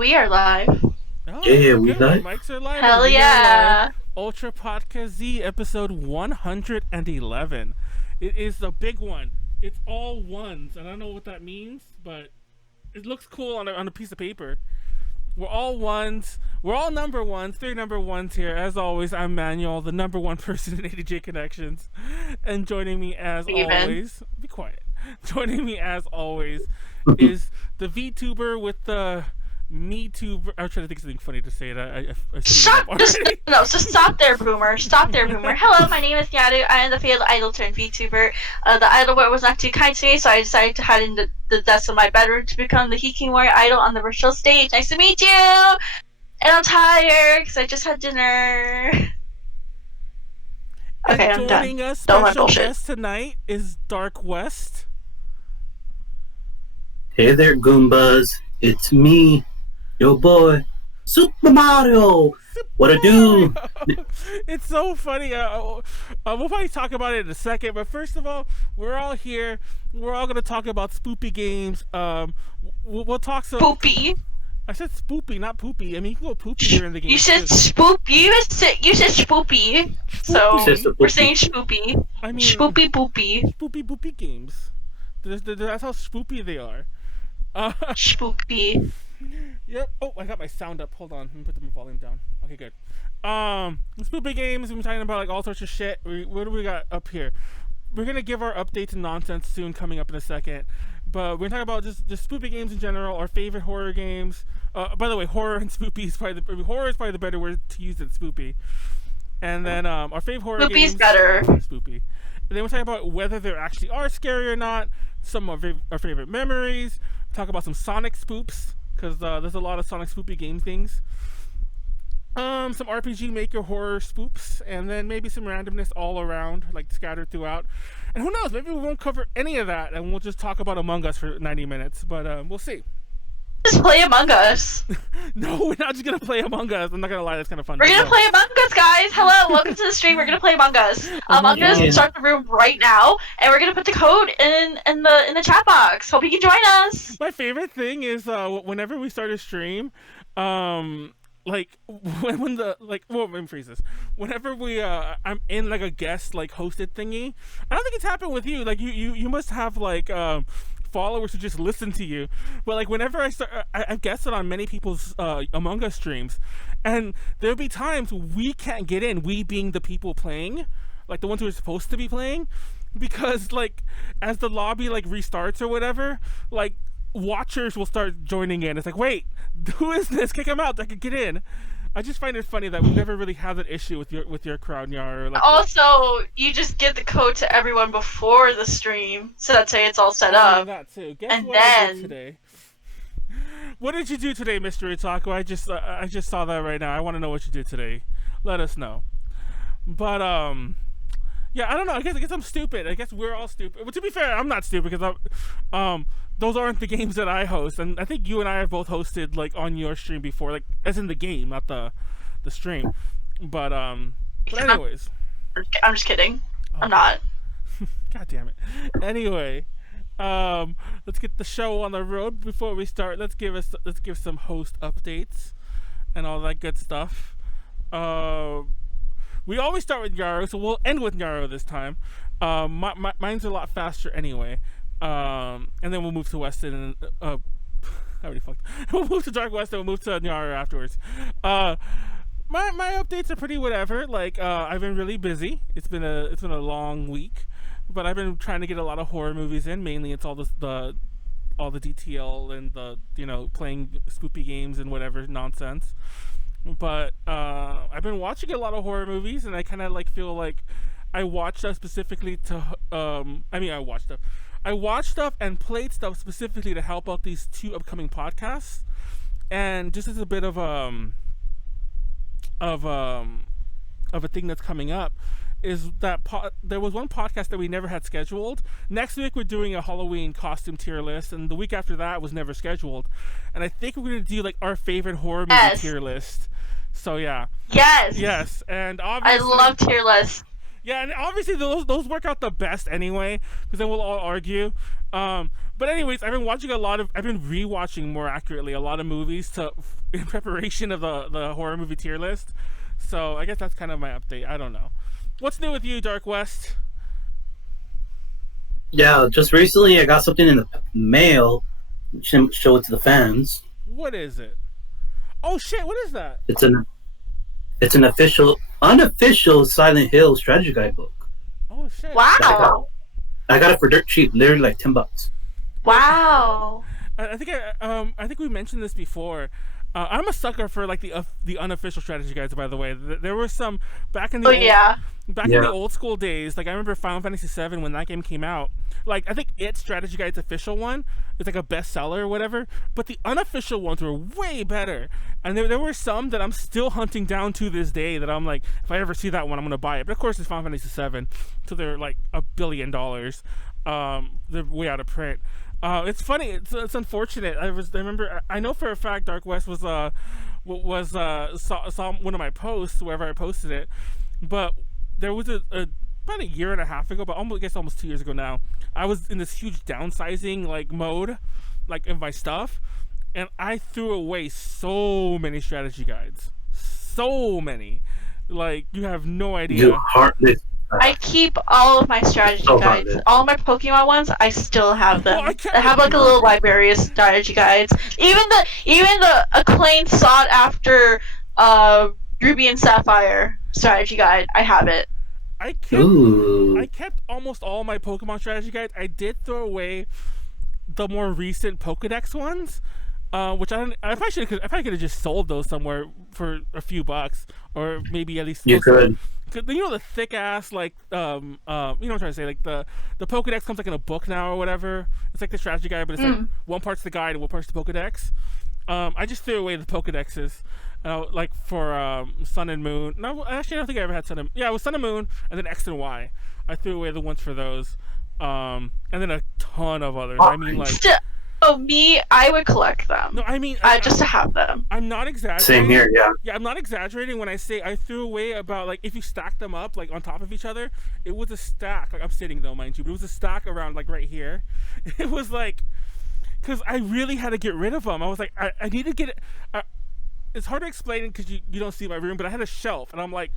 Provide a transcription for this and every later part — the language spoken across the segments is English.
We are live. Oh, Yeah, we live. Mics are live. Hell We are yeah. live. Ultra Podcast Z, episode 111. It is the big one. It's all ones, and I don't know what that means, but it looks cool on a piece of paper. We're all ones. We're all number ones. 3 number ones here. As always, I'm Manuel, the number one person in ADJ Connections. And joining me as always... Be quiet. Joining me as always is the VTuber with the... Me-tuber... I'm trying to think of something funny to say. I Just stop there, Boomer. Stop there, Boomer. Hello, my name is Nyaru. I am the failed idol turned VTuber. The idol warrior was not too kind to me, so I decided to hide in the depths of my bedroom to become the Heeking Warrior idol on the virtual stage. Nice to meet you! And I'm tired, because I just had dinner. Okay, I'm done. Joining us, Don't special bullshit. guest tonight is DarkWest. Hey there, Goombas. It's me, your boy, Super Mario. What I do? It's so funny. We'll probably talk about it in a second, but first of all, we're all here. We're all gonna talk about spoopy games. We'll talk some. Spoopy. I said spoopy, not poopy. I mean, you can go poopy during the game. You said spoop. You said spoopy. So we're saying spoopy. I mean, Spoopy boopy. spoopy games. That's how spoopy they are. Spoopy. Yep. Oh, I got my sound up. Hold on. Let me put the volume down. Okay, good. Spoopy games. We've been talking about like all sorts of shit. What do we got up here? We're gonna give our updates and nonsense soon, coming up in a second. But we're gonna talk about just spoopy games in general, our favorite horror games. By the way, horror and spoopy is probably horror is probably the better word to use than spoopy. And then our favorite horror games. Spoopy's better. Spoopy. And then we'll talk about whether they actually are scary or not. Some of our favorite memories. Talk about some Sonic spoops, because there's a lot of Sonic spoopy game things. Some RPG Maker horror spoops, and then maybe some randomness all around, like scattered throughout. And who knows, maybe we won't cover any of that, and we'll just talk about Among Us for 90 minutes, but we'll see. Just play Among Us. No, we're not just gonna play Among Us. I'm not gonna lie, that's kind of fun. We're gonna play Among Us, guys. Hello, welcome to the stream. We're gonna play Among Us. Among Us. Yeah. Start the room right now, and we're gonna put the code in the chat box. Hope you can join us. My favorite thing is whenever we start a stream, like when the like well, let me rephrase this. Whenever we I'm in like a guest like hosted thingy, I don't think it's happened with you. Like you must have like followers who just listen to you. But like whenever I start, I've guested on many people's Among Us streams, and there'll be times we can't get in. We being the people playing, like the ones who are supposed to be playing, because like as the lobby like restarts or whatever, like watchers will start joining in. It's like, wait, who is this? Kick him out. I could get in. I just find it funny that we've never really had that issue with your crowd, Nyaru. Like, Also, you just give the code to everyone before the stream, so that's how it's all set up. that too. Guess And what I did then- today? What did you do today, Mystery Taco? I just saw that right now. I want to know what you did today. Let us know. But yeah, I don't know. I guess I'm stupid. I guess we're all stupid. But to be fair, I'm not stupid because those aren't the games that I host, and I think you and I have both hosted like on your stream before, like as in the game, not the stream. But anyways, I'm just kidding. I'm not. God damn it. Anyway, let's get the show on the road. Before we start, let's give some host updates and all that good stuff. We always start with Nyaru, so we'll end with Nyaru this time. Mine's a lot faster anyway. And then we'll move to Weston and I already fucked. We'll move to DarkWest and we'll move to Nyaru afterwards. My updates are pretty whatever. Like I've been really busy. It's been a long week, but I've been trying to get a lot of horror movies in. Mainly it's all the DTL and the playing spoopy games and whatever nonsense. But I've been watching a lot of horror movies, and I kind of like feel like I watch stuff specifically to I watched stuff and played stuff specifically to help out these 2 upcoming podcasts, and just as a bit of a thing that's coming up is that there was one podcast that we never had scheduled. Next week we're doing a Halloween costume tier list, and the week after that was never scheduled. And I think we're gonna do like our favorite horror movie tier list. So yeah. Yes. Yes, and I obviously love tier lists. Yeah, and obviously those work out the best anyway, because then we'll all argue. But anyways, I've been rewatching more accurately a lot of movies in preparation of the horror movie tier list. So I guess that's kind of my update. I don't know. What's new with you, DarkWest? Yeah, just recently I got something in the mail. Show it to the fans. What is it? Oh shit! What is that? It's an unofficial Silent Hill strategy guide book. Oh shit! Wow! I got it for dirt cheap, literally like $10. Wow! I think we mentioned this before. I'm a sucker for like the unofficial strategy guides. By the way, there were some back in the in the old school days. Like I remember Final Fantasy VII when that game came out. Like I think its strategy guide's official one is like a bestseller or whatever. But the unofficial ones were way better. And there were some that I'm still hunting down to this day. That I'm like, if I ever see that one, I'm gonna buy it. But of course, it's Final Fantasy VII, so they're like $1 billion. They're way out of print. It's funny. It's unfortunate. I know for a fact DarkWest saw one of my posts wherever I posted it, but there was about a year and a half ago, but almost 2 years ago now. I was in this huge downsizing like mode, like in my stuff, and I threw away so many strategy guides, so many. Like you have no idea. You heartless. I keep all of my strategy guides. All my Pokemon ones, I still have them. Well, I have like a little library of strategy guides. Even the acclaimed sought after Ruby and Sapphire strategy guide, I have it. I kept almost all my Pokemon strategy guides. I did throw away the more recent Pokedex ones, which I probably could have just sold those somewhere for a few bucks, or maybe at least you could. You know the thick ass like you know what I'm trying to say, like the Pokedex comes like in a book now or whatever. It's like the strategy guide, but it's like one part's the guide and one part's the Pokedex. I just threw away the Pokedexes, like for Sun and Moon. No, actually I don't think I ever had Sun and it was Sun and Moon and then X and Y. I threw away the ones for those, and then a ton of others. I mean like. I would collect them. No, I mean just to have them. I'm not exaggerating. Same here, yeah. Yeah, I'm not exaggerating when I say I threw away about, like, if you stack them up like on top of each other, it was a stack. Like I'm sitting though, mind you, but it was a stack around like right here. It was like, because I really had to get rid of them. I was like, I need to get it. It's hard to explain because you don't see my room, but I had a shelf, and I'm like,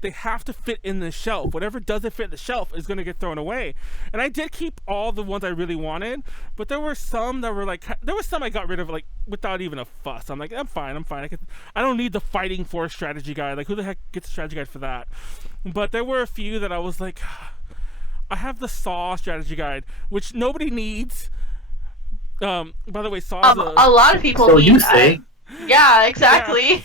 they have to fit in the shelf. Whatever doesn't fit the shelf is going to get thrown away. And I did keep all the ones I really wanted, but there were some that were like, there was some I got rid of like without even a fuss. I'm like, I'm fine. I don't need the Fighting Force strategy guide. Like, who the heck gets a strategy guide for that? But there were a few that I was like, I have the Saw strategy guide, which nobody needs. By the way, Saw is a lot of people need you say? Yeah, exactly. Yeah.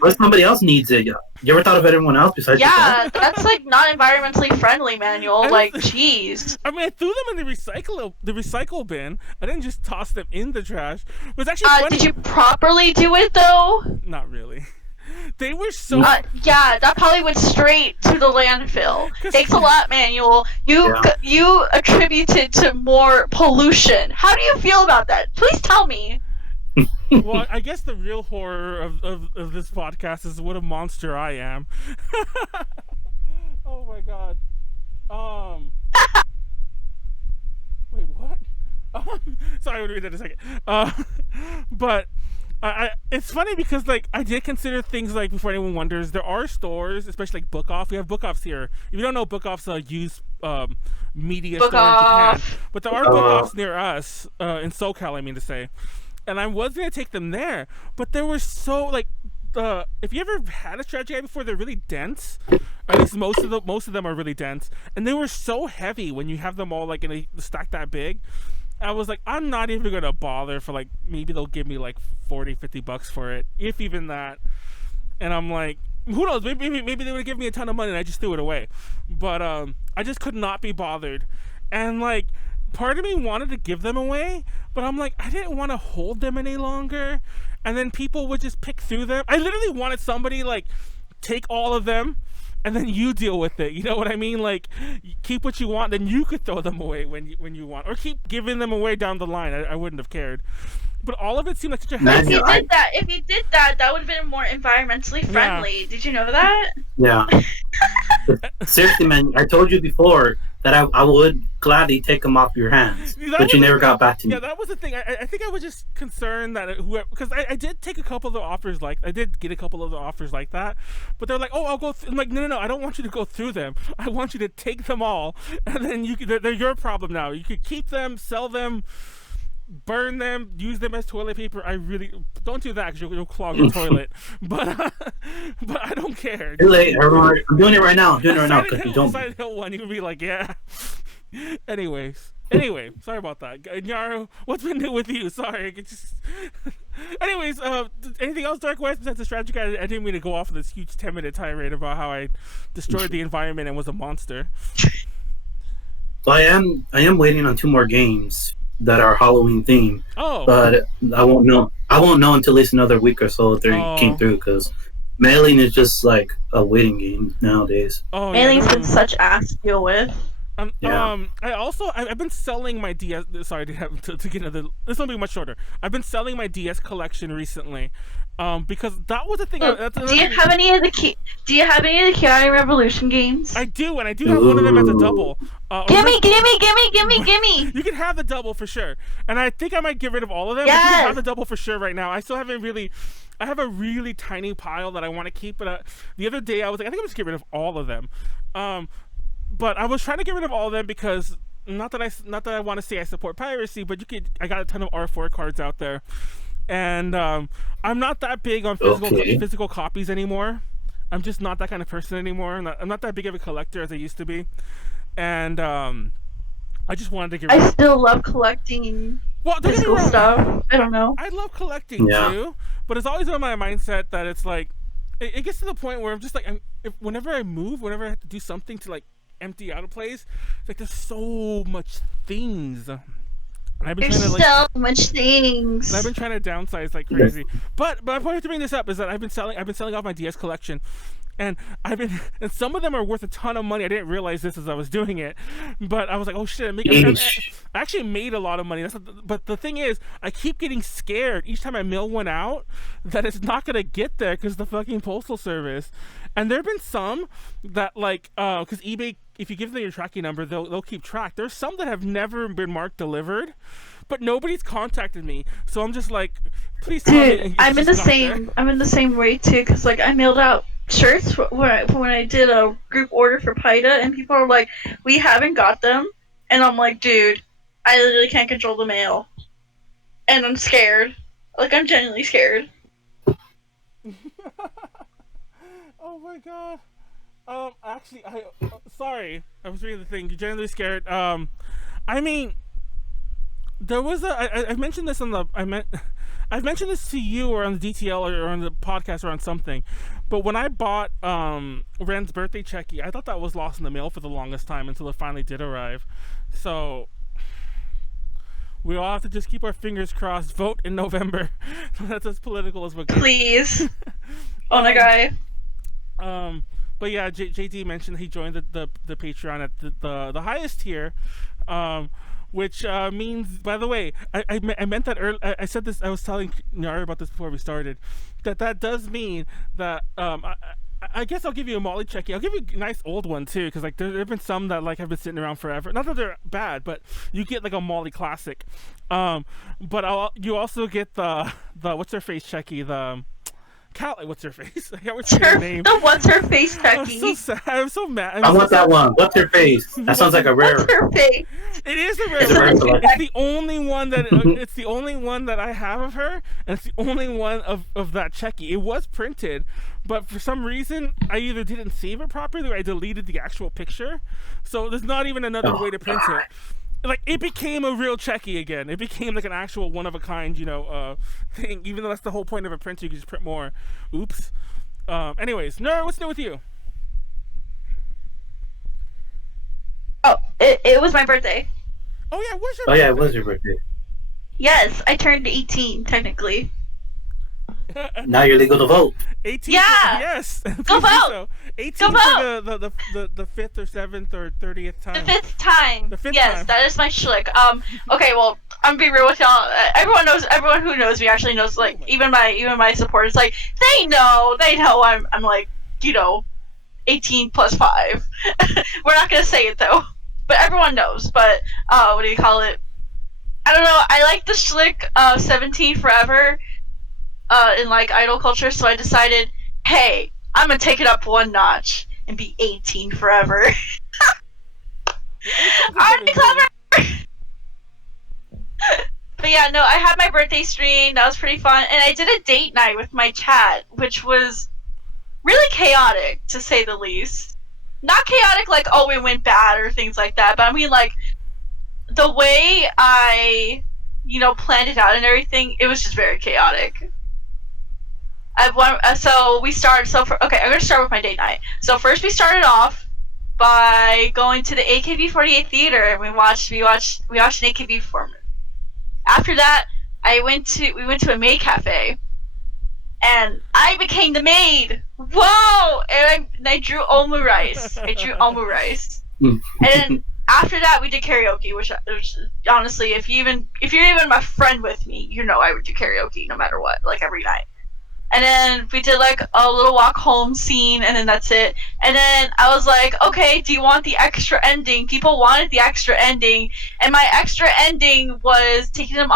But somebody else needs it. You ever thought of anyone else besides yourself? That's like not environmentally friendly, Manuel. Like, jeez. I mean, I threw them in the recycle bin. I didn't just toss them in the trash. It was actually funny. Did you properly do it though? Not really. They were so. Yeah, that probably went straight to the landfill. Thanks a lot, Manuel. You attributed to more pollution. How do you feel about that? Please tell me. Well, I guess the real horror of this podcast is what a monster I am. Oh my god. Wait, what? Sorry, I'm gonna read that in a second. But it's funny because like I did consider things like, before anyone wonders, there are stores, especially like Book Off. We have Book Offs here. If you don't know, Book Off's a used media store in Japan. But there are Book Offs near us, in SoCal, I mean to say. And I was gonna take them there, but they were so like, if you ever had a strategy guide before, they're really dense. At least most of them are really dense, and they were so heavy when you have them all like in a stack that big. I was like, I'm not even gonna bother for like, maybe they'll give me like $40-50 for it, if even that. And I'm like, who knows? Maybe they would give me a ton of money, and I just threw it away. But I just could not be bothered, and like. Part of me wanted to give them away, but I'm like, I didn't want to hold them any longer, and then people would just pick through them. I literally wanted somebody like, take all of them and then you deal with it, you know what I mean? Like, keep what you want, then you could throw them away when you want, or keep giving them away down the line. I wouldn't have cared. But all of it seemed like such a If you did that, that would have been more environmentally friendly. Yeah. Did you know that? Yeah. Seriously, man, I told you before that I would gladly take them off your hands, but you never got back to me. Yeah, that was the thing. I think I was just concerned that whoever, because I did take a couple of the offers, like I did get a couple of the offers like that, but they're like, oh, I'll go. I'm like, no, I don't want you to go through them. I want you to take them all, and then they're your problem now. You could keep them, sell them, burn them, use them as toilet paper. I really don't do that because you'll clog your toilet. But I don't care. Too late, everyone. I'm doing it right now. I'm doing it right now because you don't. Silent Hill 1, you can be like, yeah. Anyway, sorry about that. Nyaru, what's been new with you? Sorry, Anyways, anything else, DarkWest? Besides the strategy guide, I didn't mean to go off on this huge 10-minute tirade about how I destroyed the environment and was a monster. So I am waiting on 2 more games that are Halloween themed. Oh. But I won't know until at least another week or so if they came through, because mailing is just like a waiting game nowadays. Oh, Mailing's been such ass to deal with. I've been selling my DS. Sorry to get another. This will be much shorter. I've been selling my DS collection recently, because that was the thing. Do you have any of the Chaotic Revolution games? I do, and I do have one of them as a double. Gimme! You can have the double for sure, and I think I might get rid of all of them. Yes! I can have the double for sure right now. I still haven't really. I have a really tiny pile that I want to keep, but the other day I was like, I think I'm just get rid of all of them. But I was trying to get rid of all of them because not that I want to say I support piracy, but I got a ton of R4 cards out there, and I'm not that big on physical copies anymore. I'm just not that kind of person anymore. I'm not that big of a collector as I used to be, and I just wanted to get rid of. I still love collecting physical stuff. I don't know. I love collecting too, but it's always been my mindset that it's like it gets to the point where I'm just like whenever I move, whenever I have to do something to like empty out a place, it's like there's so much things. I've been There's so much things. And I've been trying to downsize like crazy. But my point to bring this up is that I've been selling off my DS collection, and some of them are worth a ton of money. I didn't realize this as I was doing it, but I was like, oh shit, I actually made a lot of money. But the thing is, I keep getting scared each time I mail one out that it's not gonna get there because the fucking postal service. And there have been some that like because eBay, if you give them your tracking number, they'll keep track. There's some that have never been marked delivered, but nobody's contacted me. So I'm just like, please tell me. I'm in the same way too, because like I mailed out shirts when I did a group order for PETA, and people are like, we haven't got them, and I'm like, dude, I literally can't control the mail, and I'm scared. Like, I'm genuinely scared. Oh my god. Actually, sorry, I was reading the thing. You're generally scared. I mean, there was I mentioned this I've mentioned this to you or on the DTL or on the podcast or on something, but when I bought Ren's birthday checky, I thought that was lost in the mail for the longest time until it finally did arrive. So we all have to just keep our fingers crossed. Vote in November. That's as political as we can. Please. Oh my god. But yeah, JD mentioned he joined the Patreon at the highest tier, which means, by the way, I meant that earlier. I said this. I was telling Nyaru about this before we started. That does mean that I guess I'll give you a Molly checky. I'll give you a nice old one too, because like there have been some that like have been sitting around forever. Not that they're bad, but you get like a Molly classic. But you also get the what's her face checky, the what's her face? I can't remember her name. The what's her face checky. I'm so sad. I'm so mad. I want that one. What's her face? That sounds like a rare. What's her face? It is a rare. It's the only one that it's the only one that I have of her, and it's the only one of that checky. It was printed, but for some reason I either didn't save it properly or I deleted the actual picture. So there's not even another way to print it. Like, it became a real checky again. It became like an actual one-of-a-kind, thing. Even though that's the whole point of a printer, you can just print more. Oops. Anyways, Nyaru, what's new with you? Oh, it was my birthday. Oh yeah, it was your birthday. Yes, I turned 18, technically. Now you're legal to vote. 18. Yeah. Yes. Go vote. So. 18 Go vote. For the 5th or 7th or 30th time. The 5th time. The 5th yes, time. That is my schlick. Okay, well, I'm gonna be real with y'all. Everyone who knows me actually knows. Like, even my supporters, like, they know I'm like, 18 plus 5. We're not gonna say it though, but everyone knows. But what do you call it? I don't know. I like the schlick 17 forever in like idol culture, so I decided, hey, I'm gonna take it up one notch and be 18 forever. Aren't you clever? But yeah, no, I had my birthday stream. That was pretty fun, and I did a date night with my chat, which was really chaotic, to say the least. Not chaotic like, oh, it went bad or things like that, but I mean, like, the way I, planned it out and everything, it was just very chaotic. So we started, okay, I'm going to start with my date night. So first we started off by going to the AKB48 theater, and we watched an AKB performance. After that, we went to a maid cafe, and I became the maid. Whoa! And I drew omu rice. And then after that, we did karaoke, which honestly, if you're even my friend with me, I would do karaoke no matter what, like every night. And then we did like a little walk home scene, and then that's it. And then I was like, okay, do you want the extra ending? People wanted the extra ending, and my extra ending was taking them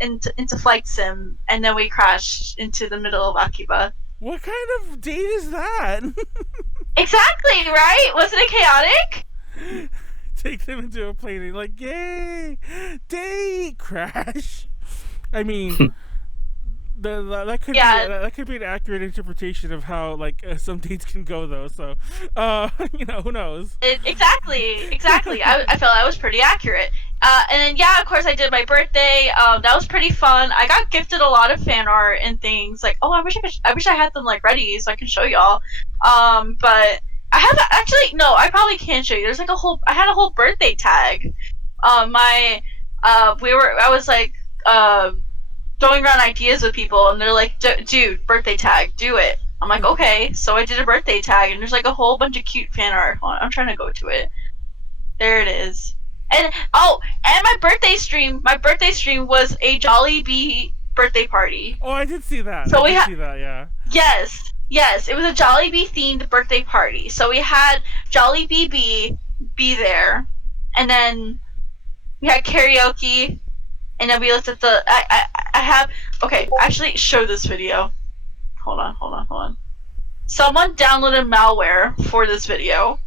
into flight sim, and then we crashed into the middle of Akiba. What kind of date is that? Exactly, right? Wasn't it chaotic? Take them into a plane, like, yay, date, crash. I mean. That could be an accurate interpretation of how some dates can go though. So, who knows? Exactly. I felt I was pretty accurate. And then of course I did my birthday. That was pretty fun. I got gifted a lot of fan art and things. Like, oh, I wish I had them ready so I can show y'all. But I have I probably can't show you. There's I had a whole birthday tag. I was throwing around ideas with people, and they're like, dude, birthday tag, do it. I'm like, okay. So I did a birthday tag, and there's a whole bunch of cute fan art. I'm trying to go to it. There it is. And my birthday stream was a Jollibee birthday party. Oh, I did see that. So see that, yeah. Yes, it was a Jollibee themed birthday party. So we had Jollibee be there, and then we had karaoke. And then we looked at actually show this video. Hold on. Someone downloaded malware for this video.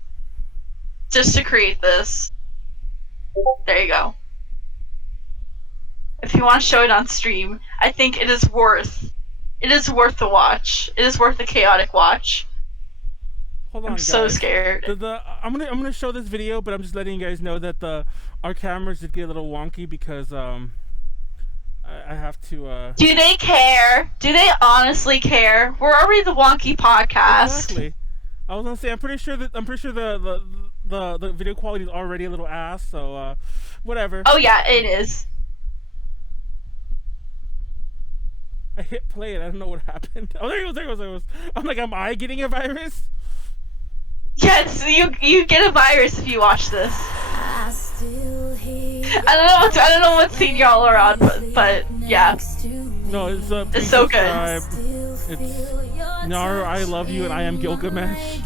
Just to create this. There you go. If you want to show it on stream, I think it is worth the watch. It is worth the chaotic watch. Hold on, I'm guys. so scared. I'm gonna show this video, but I'm just letting you guys know that our cameras did get a little wonky because I have to. Do they care? Do they honestly care? We're already the wonky podcast. Exactly. I was gonna say I'm pretty sure the video quality is already a little ass. So whatever. Oh yeah, it is. I hit play and I don't know what happened. Oh, there it goes. I'm like, am I getting a virus? Yes, you get a virus if you watch this. I don't know what scene y'all are on, but yeah. No, it's so good. It's Nyaru, I love you, and I am Gilgamesh.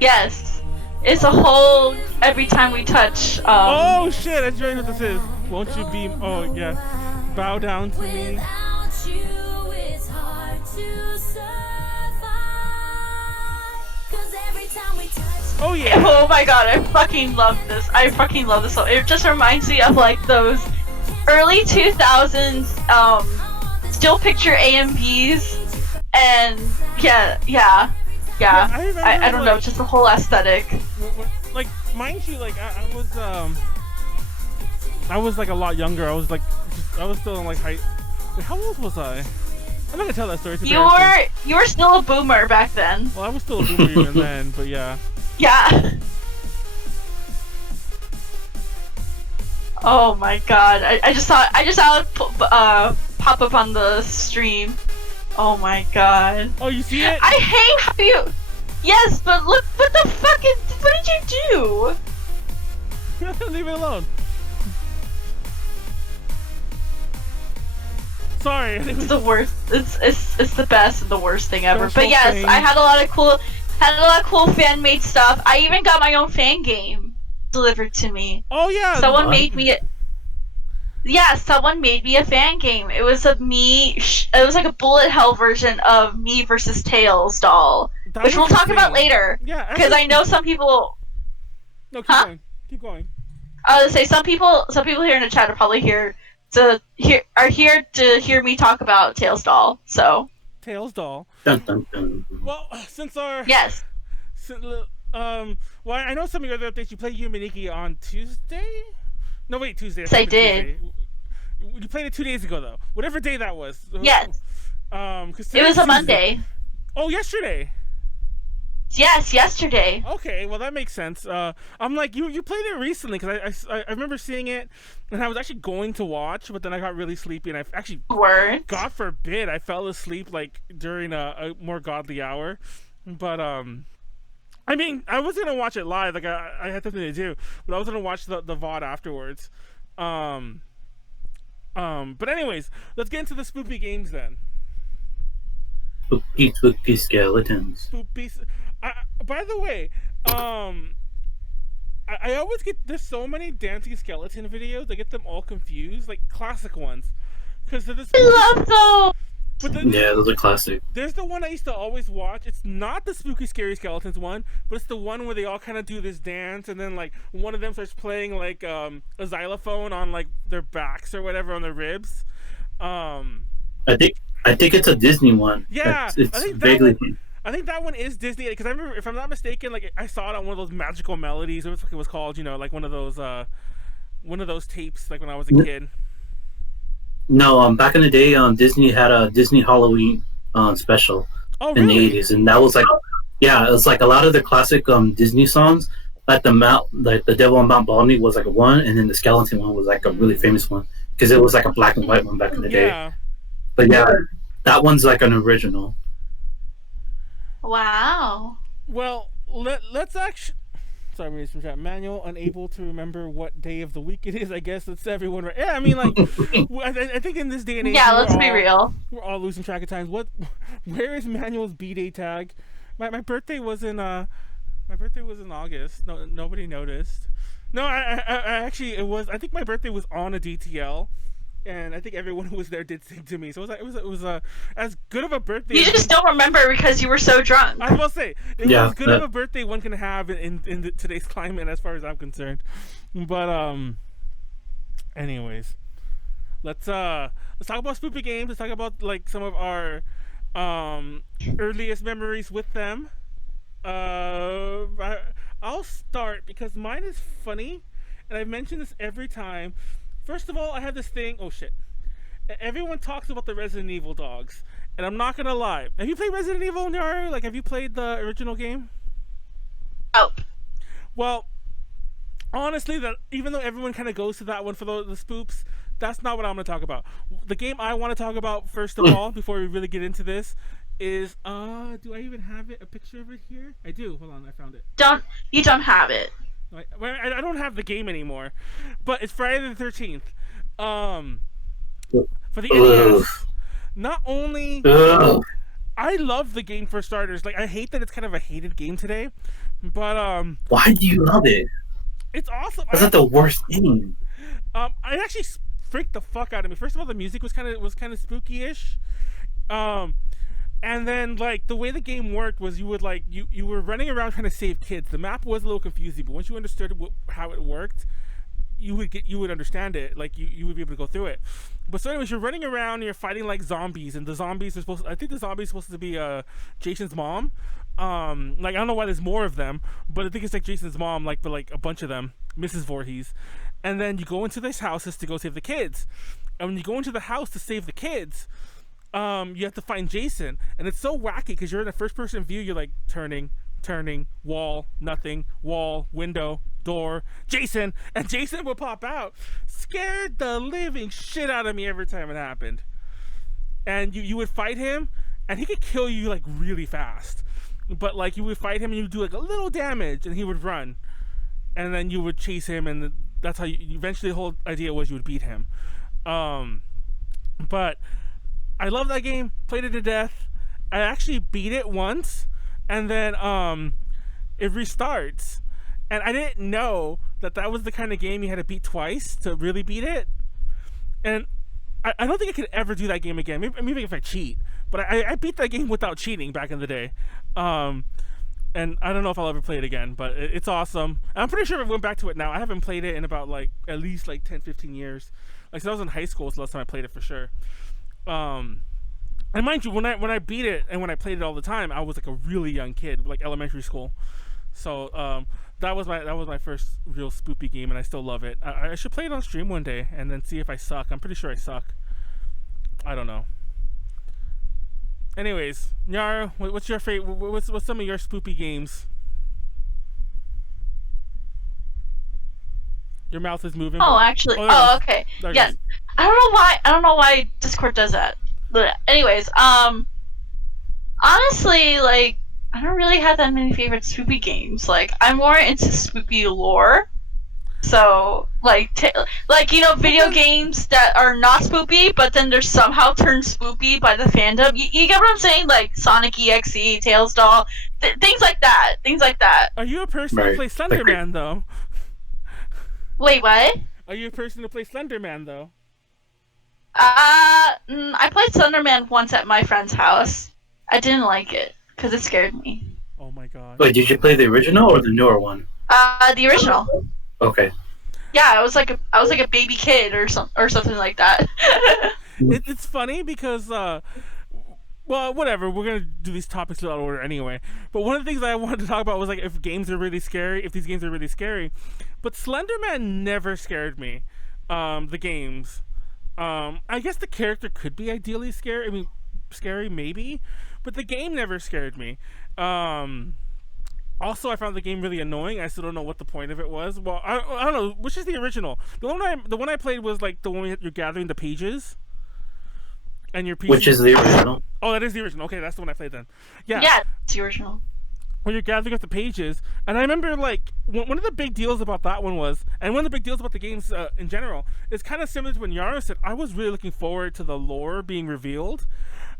Yes, it's a whole every time we touch. Oh shit! That's right. What this is? Won't you be? Oh yeah. Bow down to me. Oh yeah! Oh my god, I fucking love this. So it just reminds me of those early 2000s still picture AMVs, and yeah. I don't know, just the whole aesthetic. Like, mind you, I was a lot younger. I was still in high. Wait, how old was I? I'm not gonna tell that story. You were still a boomer back then. Well, I was still a boomer even then, but yeah. Yeah. Oh my god! I just saw it pop up on the stream. Oh my god! Oh, you see it? I hate how you. Yes, but look! What the fuck? What did you do? Leave it alone. Sorry. It's the worst. It's the best and the worst thing ever. But yes, thing. I had a lot of cool. Had a lot of cool fan made stuff. I even got my own fan game delivered to me. Oh yeah. Someone made me. Yeah, someone made me a fan game. It was it was like a bullet hell version of me versus Tails doll, which we'll talk about later. Yeah, because I know some people. No, keep going. Keep going. I was gonna say some people here in the chat are probably here to hear me talk about Tails doll. So. Tails doll. Dun, dun, dun. Well, since our yes. Well, I know some of your other updates. You played Yumaniki on Tuesday. No, wait, Tuesday. Yes, I did. Tuesday. You played it 2 days ago, though. Whatever day that was. Yes. It was a Monday. Oh, yesterday. Yes, yesterday. Okay, well that makes sense. I'm like, you played it recently because I remember seeing it, and I was actually going to watch, but then I got really sleepy, and I actually God forbid I fell asleep like during a more godly hour, but I mean, I was gonna watch it live, like I had something to do, but I was gonna watch the VOD afterwards. But anyways, let's get into the spoopy games then. Spooky skeletons. Spoopy. By the way, I always there's so many dancing skeleton videos. I get them all confused, like classic ones, because I love those. Yeah, those are classic. There's the one I used to always watch. It's not the spooky scary skeletons one, but it's the one where they all kind of do this dance, and then like one of them starts playing like a xylophone on like their backs or whatever on their ribs. I think it's a Disney one. Yeah, it's I think vaguely. I think that one is Disney, because I remember, if I'm not mistaken, like I saw it on one of those magical melodies. What it was called, you know, like one of those tapes, like when I was a kid. No, back in the day, Disney had a Disney Halloween special in the 80s, and that was like, yeah, it was like a lot of the classic Disney songs. Like the Devil on Mount Baldy was like a one, and then the skeleton one was like a really famous one because it was like a black and white one back in the day. But yeah, that one's like an original. Wow. Well, let's actually. Sorry, reading from chat. Manuel unable to remember what day of the week it is. I guess that's everyone. Right? Yeah, I mean, like, I think in this day and age, yeah, let's be real. We're all losing track of times. Where is Manuel's B-Day tag? My birthday was in August. No, nobody noticed. No, I actually it was. I think my birthday was on a DTL. And I think everyone who was there did sing to me, so it was as good of a birthday. You just don't remember because you were so drunk. I will say it was as good of a birthday one can have in today's climate, as far as I'm concerned. But anyways, let's talk about spoopy games. Let's talk about like some of our earliest memories with them. I'll start because mine is funny, and I mention this every time. First of all, I have this thing. Oh shit! Everyone talks about the Resident Evil dogs, and I'm not gonna lie. Have you played Resident Evil, Nyaru? Like, have you played the original game? Oh. Well, honestly, that even though everyone kind of goes to that one for the spoops, that's not what I'm gonna talk about. The game I want to talk about first of all, before we really get into this, is do I even have it? A picture of it here? I do. Hold on, I found it. You don't have it. I don't have the game anymore, but it's Friday the 13th. For the NES. Not only I love the game for starters. Like, I hate that it's kind of a hated game today, but why do you love it? It's awesome. Is that the worst game? I actually freaked the fuck out of me. First of all, the music was kind of spooky-ish. And then, like, the way the game worked was you would, like, you were running around trying to save kids. The map was a little confusing, but once you understood how it worked, you would understand it. Like, you would be able to go through it. But so anyways, you're running around and you're fighting, like, zombies, and the zombies are I think the zombie's supposed to be Jason's mom. Like, I don't know why there's more of them, but I think it's, like, Jason's mom, like, but, like, a bunch of them. Mrs. Voorhees. And then you go into these houses to go save the kids. And when you go into the house to save the kids, you have to find Jason, and it's so wacky because you're in a first-person view. You're like turning, wall, nothing, wall, window, door, Jason, and Jason would pop out. Scared the living shit out of me every time it happened. And you would fight him, and he could kill you like really fast. But like you would fight him, and you would do like a little damage, and he would run, and then you would chase him, and that's how you eventually the whole idea was you would beat him. But I love that game, played it to death. I actually beat it once, and then it restarts, and I didn't know that was the kind of game you had to beat twice to really beat it, and I don't think I could ever do that game again. Maybe if I cheat, but I beat that game without cheating back in the day. And I don't know if I'll ever play it again, but it's awesome. I'm pretty sure I went back to it now. I haven't played it in about like at least like 10-15 years. Like, so I was in high school was the last time I played it for sure. And mind you, when I beat it and when I played it all the time, I was like a really young kid, like elementary school. So that was my first real spoopy game, and I still love it. I should play it on stream one day and then see if I suck. I'm pretty sure I suck. I don't know. Anyways, Nyaru, what's your favorite? What's some of your spoopy games? Your mouth is moving. Oh, actually. Oh, okay. Yeah. I don't know why Discord does that. But anyways, honestly, like, I don't really have that many favorite spoopy games. Like, I'm more into spoopy lore. So, like, video games that are not spoopy, but then they're somehow turned spoopy by the fandom. You get what I'm saying? Like Sonic.exe, Tails Doll, things like that. Things like that. Are you a person who plays Slenderman, though? Wait, what? Are you a person who plays Slenderman, though? I played Slenderman once at my friend's house. I didn't like it, because it scared me. Oh my god. Wait, did you play the original or the newer one? The original. Okay. Yeah, I was like a baby kid or something like that. It's funny because well, whatever. We're gonna do these topics without order anyway. But one of the things I wanted to talk about was like if these games are really scary. But Slenderman never scared me. The games. I guess the character could be ideally scary. I mean, scary maybe, but the game never scared me. Also, I found the game really annoying. I still don't know what the point of it was. Well, I don't know. Which is the original? The one I played was like the one where you're gathering the pages, and your PC. Which is the original? Oh, that is the original. Okay, that's the one I played then. Yeah. Yeah, it's the original. When you're gathering up the pages, and I remember like one of the big deals about that one was, and one of the big deals about the games in general, is kind of similar to when Nyaru said, I was really looking forward to the lore being revealed.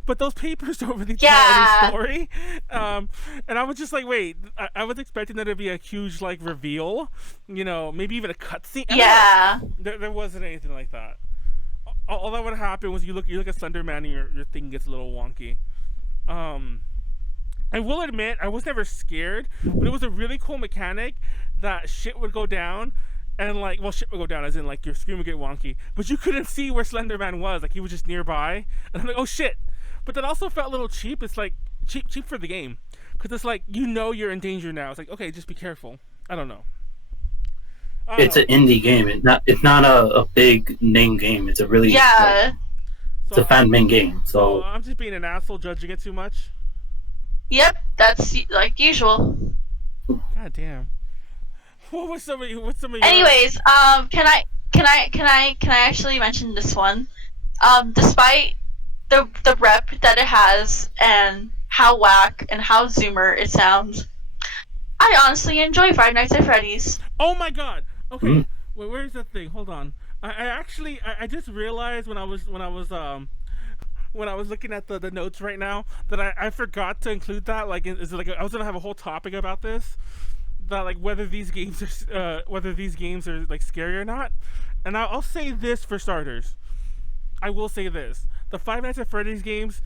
But those papers don't really tell any story. And I was just like, wait, I was expecting there to be a huge like reveal, maybe even a cutscene. Yeah. There wasn't anything like that. All that would happen was you look at Slenderman and your thing gets a little wonky. I will admit I was never scared, but it was a really cool mechanic that shit would go down. And shit would go down as in like your screen would get wonky, but you couldn't see where Slenderman was. Like he was just nearby, and I'm like, oh shit. But that also felt a little cheap. It's like cheap for the game, because it's like you're in danger now. It's like, okay, just be careful. I don't know. It's an indie game. It's not a big name game. It's a really it's a fan made game. So I'm just being an asshole judging it too much. Yep, that's like usual. God damn. What's some of your... Anyways, can I actually mention this one? Despite the rep that it has and how whack and how zoomer it sounds, I honestly enjoy Five Nights at Freddy's. Oh my god. Okay. Wait, where's that thing? Hold on. I just realized when I was looking at the notes right now that I forgot to include that. Like, I was gonna have a whole topic about this, that like whether these games are like scary or not. And I'll say this for starters. I will say this: the Five Nights at Freddy's games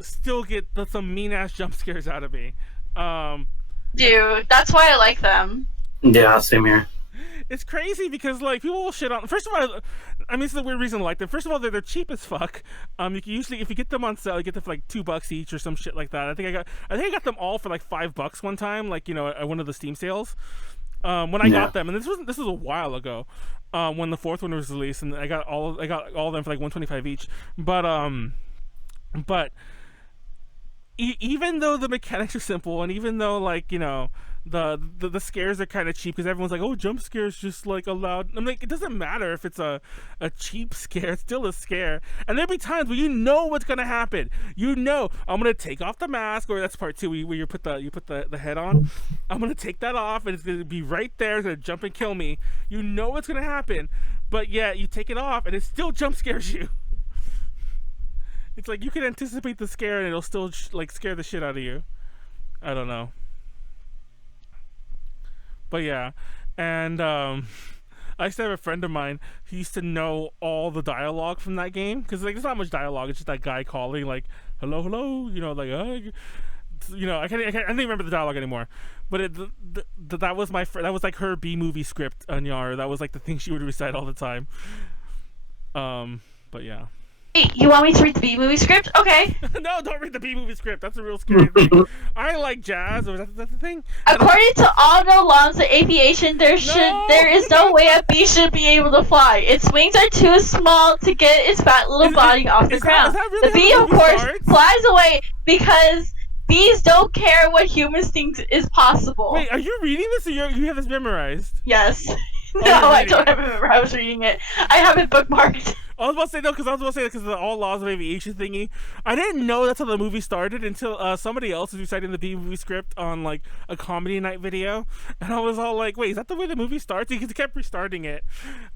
still get some mean ass jump scares out of me. Dude, that's why I like them. Yeah, same here. It's crazy because like people will shit on. First of all, I mean, it's a weird reason to like them. First of all, they're cheap as fuck. You can usually, if you get them on sale, you get them for like $2 each or some shit like that. I think I got them all for like $5 one time, like at one of the Steam sales. When I got them, and this was a while ago, when the fourth one was released, and I got all of them for like $125 each. But even though the mechanics are simple, and even though like the scares are kind of cheap, because everyone's like, oh, jump scares just like allowed. I'm like, it doesn't matter if it's a cheap scare, it's still a scare. And there'll be times where you know what's gonna happen. I'm gonna take off the mask, or that's part two where you put the head on. I'm gonna take that off, and it's gonna be right there. It's gonna jump and kill me. You know what's gonna happen, but yeah, you take it off, and it still jump scares you. It's like you can anticipate the scare, and it'll still like scare the shit out of you. I don't know. But yeah, and I used to have a friend of mine. He used to know all the dialogue from that game because like there's not much dialogue. It's just that guy calling like hello, hello. You know, like you know, I don't even remember the dialogue anymore. But that was that was like her B movie script, Nyaru. That was like the thing she would recite all the time. But yeah. Hey, you want me to read the B movie script? Okay. No, don't read the B movie script. That's a real scary thing. I like jazz. Or that's the thing. According to all the laws of aviation, there is no way a bee should be able to fly. Its wings are too small to get its fat little body off the ground. Really the bee, of course, flies away because bees don't care what humans think is possible. Wait, are you reading this or you have this memorized? Yes. No, I don't remember. I was reading it. I have it bookmarked. I was about to say no, because of the all laws of aviation thingy. I didn't know that's how the movie started until somebody else was reciting the B movie script on like a comedy night video, and I was all like, "Wait, is that the way the movie starts?" He kept restarting it.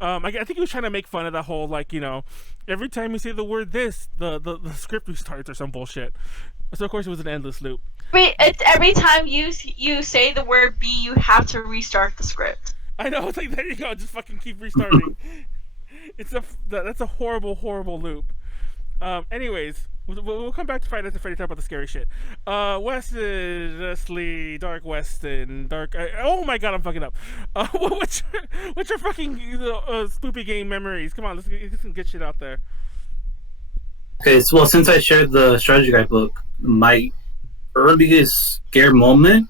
I think he was trying to make fun of the whole like every time you say the word this, the script restarts or some bullshit. So of course it was an endless loop. Wait, it's every time you say the word B, you have to restart the script. I know. It's like there you go. Just fucking keep restarting. That's a horrible loop. Anyways, we'll come back to Friday Freddy talk about the scary shit. Wesley, DarkWest, and oh my god, I'm fucking up. What's your fucking spoopy game memories? Come on, let's get some good shit out there. Okay, so since I shared the strategy guide book, my earliest scare moment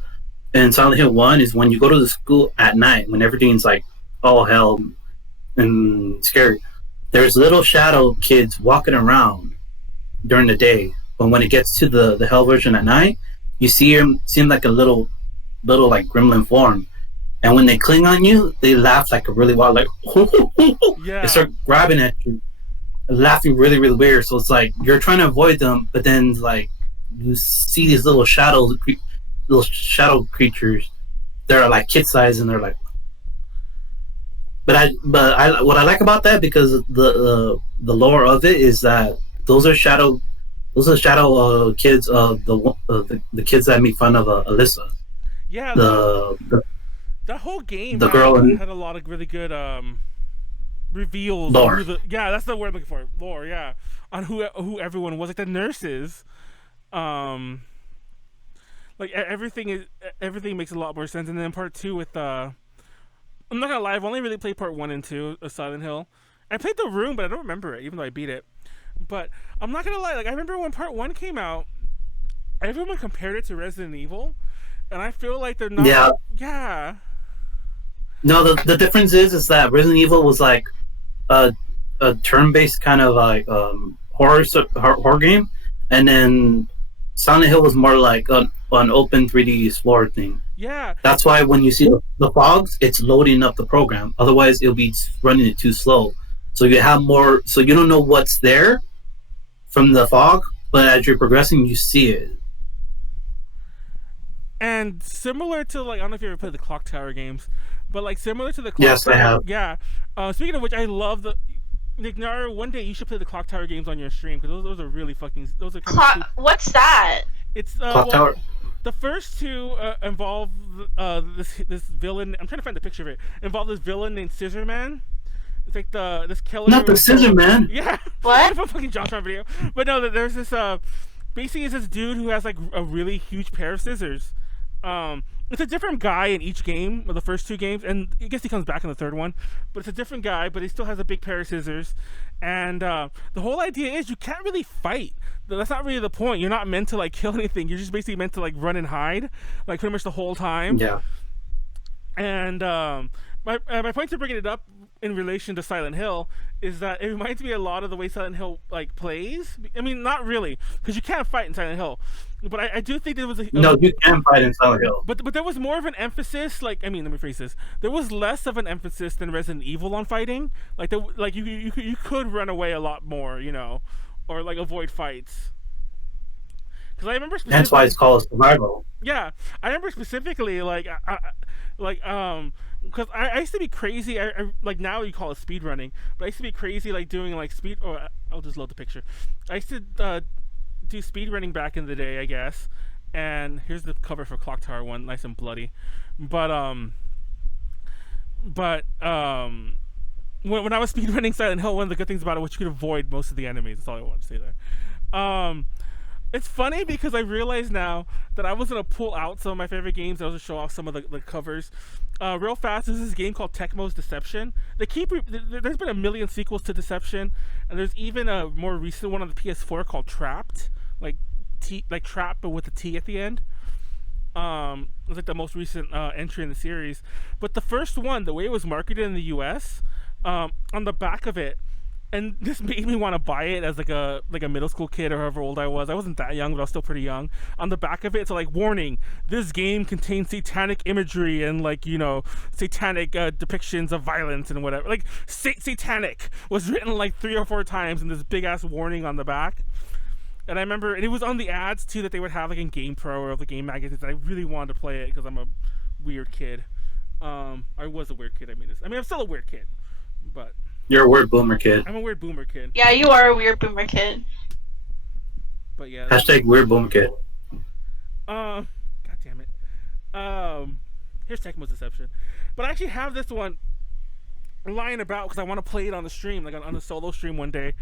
in Silent Hill 1 is when you go to the school at night when everything's like all hell and scary. There's little shadow kids walking around during the day, but when it gets to the hell version at night, you see them like a little like gremlin form, and when they cling on you, they laugh like a really wild, like yeah. They start grabbing at you, laughing really weird. So it's like you're trying to avoid them, but then like you see these little shadow creatures that are like kid size, and they're like. But I what I like about that, because the lore of it is that those are shadow kids of the kids that make fun of Alyssa. Yeah. That whole game. The girl had a lot of really good reveals. Lore. Yeah, that's the word I'm looking for. Lore. Yeah, on who everyone was, like the nurses. Like everything makes a lot more sense. And then part 2 with I'm not gonna lie, I've only really played part 1 and 2 of Silent Hill. I played The Room, but I don't remember it, even though I beat it. But I'm not gonna lie, like I remember when part 1 came out, everyone compared it to Resident Evil, and I feel like they're not. Yeah. Yeah. No, the difference is that Resident Evil was like a turn-based kind of like horror game, and then Silent Hill was more like an open 3D explorer thing. Yeah. That's why when you see the fogs, it's loading up the program. Otherwise, it'll be running it too slow. So you have more. So you don't know what's there from the fog, but as you're progressing, you see it. And similar to like, I don't know if you ever played the Clock Tower games, but like similar to the Clock Yes, Tower. I have. Yeah. Speaking of which, I love the. Nyaru, one day you should play the Clock Tower games on your stream, because those are really fucking. Those are kind of What's that? It's Clock Tower. The first 2 involve this villain. I'm trying to find the picture of it. Involve this villain named Scissor Man. It's like this killer. Not the Scissor Man. Yeah. What? It's a fucking Jontron video. But no, there's this. Basically, it's this dude who has like a really huge pair of scissors. It's a different guy in each game, of the first 2 games, and I guess he comes back in the 3rd one. But it's a different guy, but he still has a big pair of scissors. And the whole idea is you can't really fight. That's not really the point. You're not meant to like kill anything. You're just basically meant to like run and hide, like pretty much the whole time. Yeah. And my point to bringing it up in relation to Silent Hill is that it reminds me a lot of the way Silent Hill like plays. I mean, not really, because you can't fight in Silent Hill. But I do think there was No, you can fight in Silent Hill. But there was more of an emphasis, like, I mean, let me phrase this. There was less of an emphasis than Resident Evil on fighting. Like you could run away a lot more, or like avoid fights. Because I remember That's why it's called survival. Yeah, I remember specifically because I used to be crazy. I like, now you call it speed running, but I used to be crazy like doing like speed. Or I'll just load the picture. I used to do speed running back in the day, I guess. And here's the cover for Clock Tower 1, nice and bloody. But when I was speedrunning Silent Hill, one of the good things about it was you could avoid most of the enemies. That's all I want to say there. It's funny because I realize now that I was gonna pull out some of my favorite games. I was gonna show off some of the covers. Real fast, there's this game called Tecmo's Deception. There's been a million sequels to Deception, and there's even a more recent one on the PS4 called Trapped, like Trapped but with a T at the end. It was like the most recent entry in the series. But the first one, the way it was marketed in the US, on the back of it, and this made me want to buy it as like a middle school kid or however old I was. I wasn't that young, but I was still pretty young. On the back of it, it's like, warning, this game contains satanic imagery and like, satanic depictions of violence and whatever. Like satanic was written like 3 or 4 times in this big ass warning on the back. And I remember, and it was on the ads too that they would have like in GamePro or the game magazines. I really wanted to play it because I'm a weird kid. I was a weird kid. I'm still a weird kid, but you're a weird boomer kid. I'm a weird boomer kid. Yeah, you are a weird boomer kid. But yeah. Hashtag weird boomer kid. God damn it. Here's Tecmo's Deception. But I actually have this one lying about because I want to play it on the stream, like on a solo stream one day.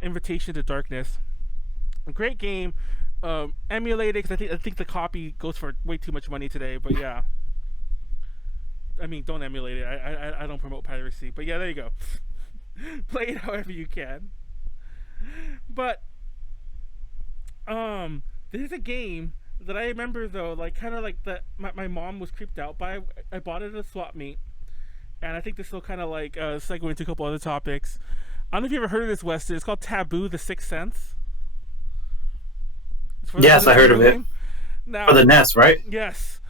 Invitation to Darkness. A great game. Emulated because I think the copy goes for way too much money today. But yeah. I mean, don't emulate it. I don't promote piracy. But yeah, there you go. Play it however you can. But there's a game that I remember though, like kind of like that my mom was creeped out by. I bought it at a swap meet, and I think this will kind of like segue into a couple other topics. I don't know if you ever heard of this, Wesley. It's called Taboo: The Sixth Sense. Yes, I heard of it. Now, for the NES, right? Yes.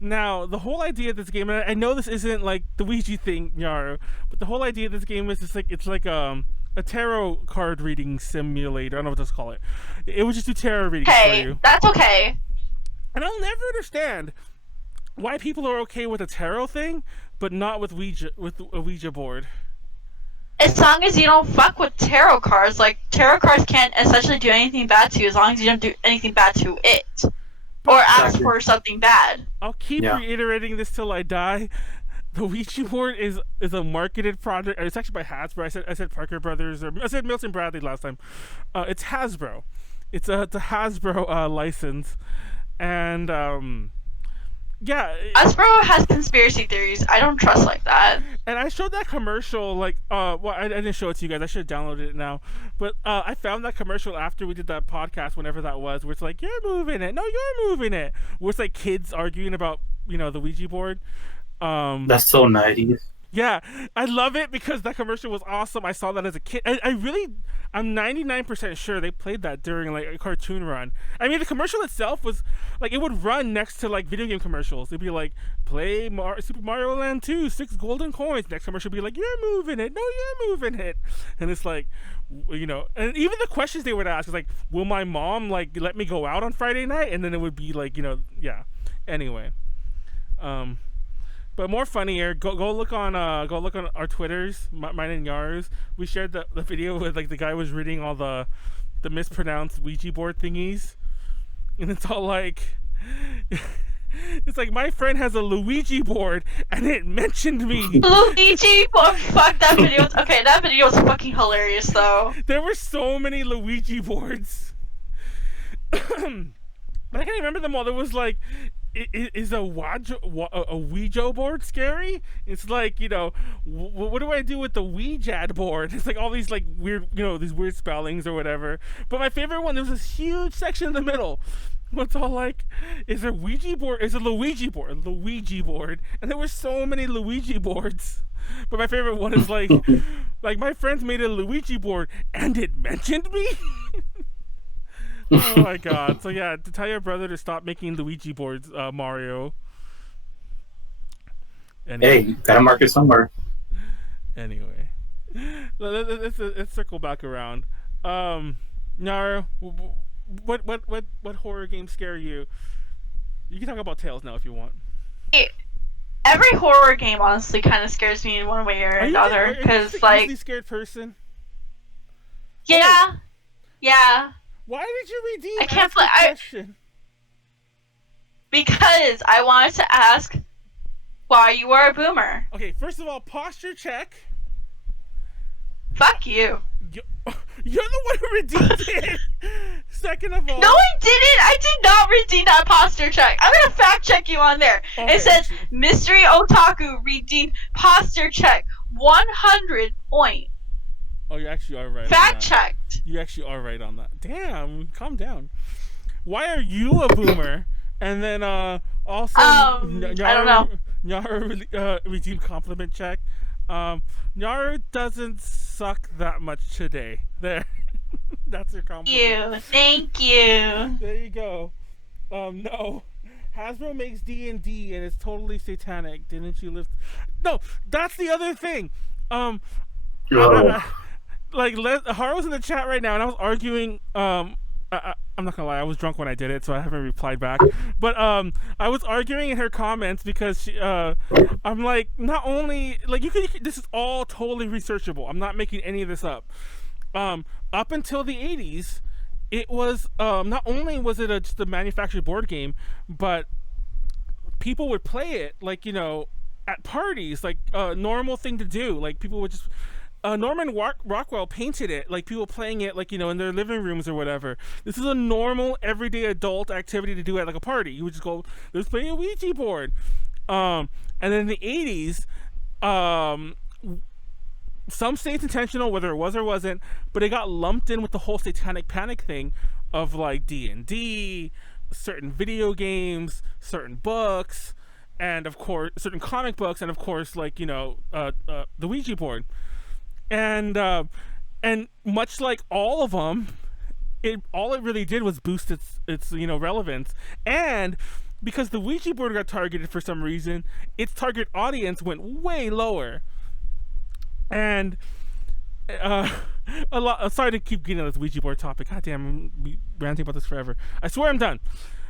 Now, the whole idea of this game, and I know this isn't like the Ouija thing, Nyaru, but the whole idea of this game is just like it's like a tarot card reading simulator. I don't know what to call it. It would just do tarot readings for you. That's okay. And I'll never understand why people are okay with a tarot thing, but not with a Ouija board. As long as you don't fuck with tarot cards, like tarot cards can't essentially do anything bad to you as long as you don't do anything bad to it. Or ask for something bad. I'll keep reiterating this till I die. The Ouija board is a marketed product. It's actually by Hasbro. I said Parker Brothers, or I said Milton Bradley last time. It's Hasbro. It's a Hasbro license, and yeah. Hasbro has conspiracy theories. I don't trust like that. And I showed that commercial, like, well, I didn't show it to you guys. I should have downloaded it now. But I found that commercial after we did that podcast, whenever that was, where it's like, you're moving it. No, you're moving it. Where it's like kids arguing about, the Ouija board. That's so 90s. Yeah, I love it because that commercial was awesome. I saw that as a kid. I'm 99% sure they played that during like a cartoon run. I mean, the commercial itself was like, it would run next to like video game commercials. It'd be like, play Super Mario Land 2, 6 golden coins. Next commercial would be like, you're moving it. No, you're moving it. And it's like, and even the questions they would ask is like, will my mom like let me go out on Friday night? And then it would be like, yeah. Anyway, but more funnier, go look on our Twitters, mine and Nyaru's. We shared the video with like the guy was reading all the mispronounced Ouija board thingies, and it's all like, it's like, my friend has a Luigi board and it mentioned me. Luigi board, fuck that video. Okay, that video was fucking hilarious though. There were so many Luigi boards, but I can't remember them all. There was like, is a Ouija board scary? It's like, what do I do with the Ouija board? It's like all these like weird, these weird spellings or whatever. But my favorite one, there was this huge section in the middle. It's all like, is a Ouija board? Is a Luigi board? Luigi board. And there were so many Luigi boards. But my favorite one is like, like my friends made a Luigi board and it mentioned me. Oh my god. So yeah, to tell your brother to stop making Luigi boards, Mario. Anyway. Hey, gotta mark it somewhere. Anyway. Let's circle back around. Nyaru, what horror games scare you? You can talk about Tales now if you want. Every horror game honestly kind of scares me in one way or another, because like, easily scared person. Yeah. Why did you redeem? I can't play. Because I wanted to ask why you are a boomer. Okay, first of all, posture check. Fuck you. You're the one who redeemed it. Second of all, No, I didn't. I did not redeem that posture check. I'm gonna fact check you on there. Okay, It says actually. Mystery Otaku redeemed posture check 100 point. Oh, you actually are right. Fact checked. You actually are right on that. Damn, calm down. Why are you a boomer? And then also, I don't know. Nyaru redeemed compliment check. Nyaru doesn't suck that much today. There. That's your compliment. Thank you. There you go. No. Hasbro makes D&D and it's totally satanic. Didn't you lift? No, that's the other thing. Haru's in the chat right now, and I was arguing. I'm not gonna lie, I was drunk when I did it, so I haven't replied back. But I was arguing in her comments because she, I'm like, not only like you could, this is all totally researchable. I'm not making any of this up. Up until the 80s, it was not only was it just a manufactured board game, but people would play it like, you know, at parties, like a normal thing to do. Like people would just Norman Rockwell painted it like people playing it like, you know, in their living rooms or whatever. This is a normal everyday adult activity to do at like a party. You would just go, let's play a Ouija board. And then in the 80s, some say it's intentional, whether it was or wasn't, but it got lumped in with the whole satanic panic thing of like D&D, certain video games, certain books, and of course certain comic books, and of course like, you know, the Ouija board. And much like all of them, all it really did was boost its you know, relevance. And because the Ouija board got targeted for some reason, its target audience went way lower. And a lot. Sorry to keep getting on this Ouija board topic. God damn, I'm gonna be ranting about this forever. I swear I'm done.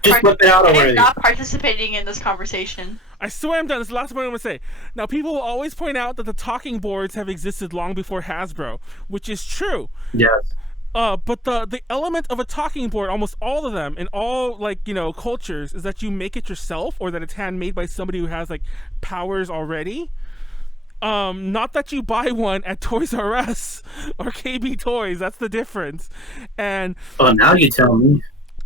Just flip it out already. I'm not participating in this conversation. I swear I'm done. This is the last point I'm going to say. Now, people will always point out that the talking boards have existed long before Hasbro, which is true. Yes. But the element of a talking board, almost all of them, in all, like, you know, cultures, is that you make it yourself, or that it's handmade by somebody who has, like, powers already. Not that you buy one at Toys R Us or KB Toys. That's the difference. And oh, now you tell me.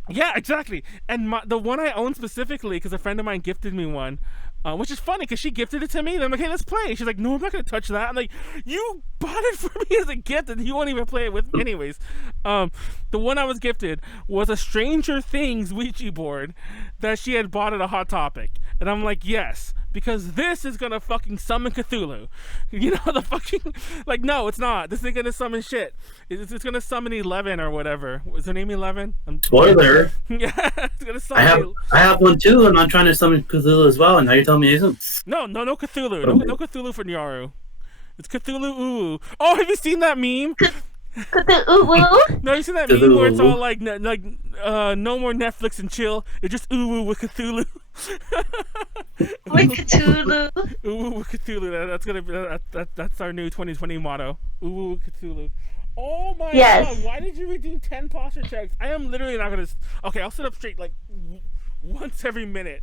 Yeah, exactly. And the one I own specifically, because a friend of mine gifted me one, which is funny because she gifted it to me. And I'm like, hey, let's play. She's like, no, I'm not going to touch that. I'm like, you bought it for me as a gift and you won't even play it with me anyways. The one I was gifted was a Stranger Things Ouija board that she had bought at a Hot Topic. And I'm like, yes, because this is going to fucking summon Cthulhu. You know, the fucking, like, no, it's not. This ain't going to summon shit. It's going to summon 11 or whatever. Was her name 11? Spoiler. Yeah, it's going to summon. I have one too, and I'm trying to summon Cthulhu as well, and now you're telling me it isn't. No Cthulhu. No Cthulhu for Nyaru. It's Cthulhu Uwu. Oh, have you seen that meme? No, you seen that meme where it's all like no more Netflix and chill. It's just Uwu with Cthulhu. With Cthulhu. Uwu with Cthulhu. That's gonna be that's our new 2020 motto. Uwu with Cthulhu. Oh my god! Why did you redeem 10 posture checks? I am literally not gonna. Okay, I'll sit up straight like once every minute.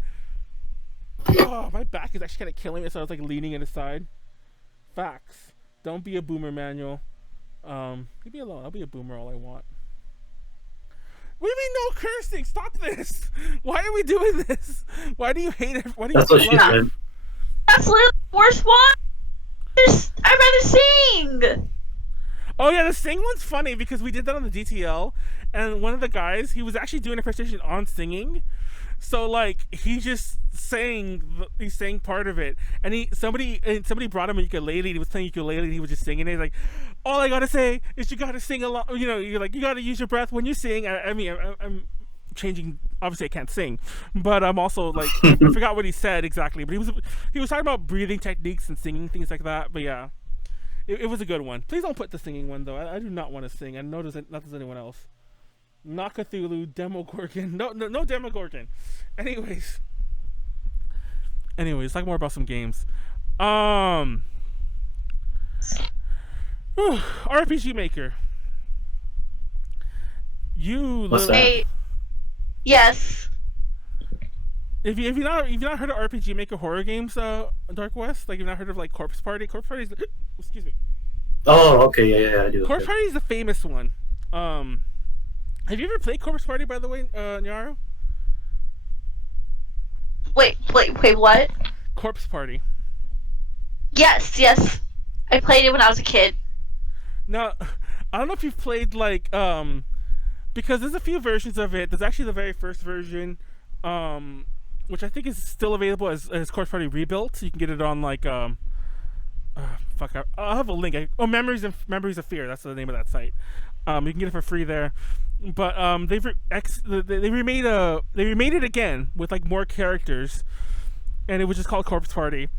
Oh, my back is actually kind of killing me, so I was like leaning it aside. Facts. Don't be a boomer, Manuel. Leave me alone. I'll be a boomer all I want. What do you mean no cursing? Stop this! Why are we doing this? Why do you hate it? Why do you That's what she said. That's literally the worst one! I'd rather sing! Oh yeah, the sing one's funny because we did that on the DTL, and one of the guys, he was actually doing a presentation on singing. So like he just sang part of it, and somebody brought him a ukulele. And he was playing ukulele, and he was just singing it. He's like, all I gotta say is you gotta sing along. You know, you're like, you gotta use your breath when you sing. I mean, I'm changing. Obviously, I can't sing, but I'm also like I forgot what he said exactly. But he was talking about breathing techniques and singing things like that. But yeah, it was a good one. Please don't put the singing one though. I do not want to sing. I know not does anyone else. Not Cthulhu, Demogorgon. No Demogorgon. Anyways, talk more about some games. RPG Maker. What's that? Yes. if you not heard of RPG Maker horror games, DarkWest, like you've not heard of like Corpse Party. Corpse Party is excuse me. Oh, okay, yeah, I do. Corpse Party is the famous one. Have you ever played Corpse Party, by the way, Nyaru? Wait, what? Corpse Party. Yes. I played it when I was a kid. Now, I don't know if you've played like because there's a few versions of it. There's actually the very first version, which I think is still available as Corpse Party Rebuilt. So you can get it on like I'll have a link. Memories of Fear. That's the name of that site. You can get it for free there. But they remade it again with like more characters, and it was just called Corpse Party.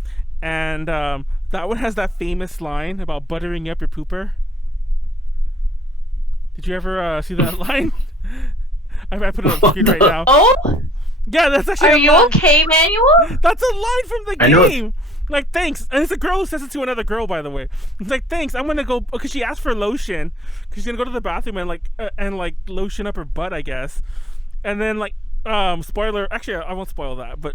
And that one has that famous line about buttering up your pooper. Did you ever see that line? I put it on the screen right now. Oh? Yeah, that's actually. Are you okay, Manuel? That's a line from the game. Like, thanks. And it's a girl who says it to another girl, by the way. It's like, thanks. I'm gonna go because she asked for lotion because she's gonna go to the bathroom and like lotion up her butt, I guess. And then spoiler. Actually, I won't spoil that, but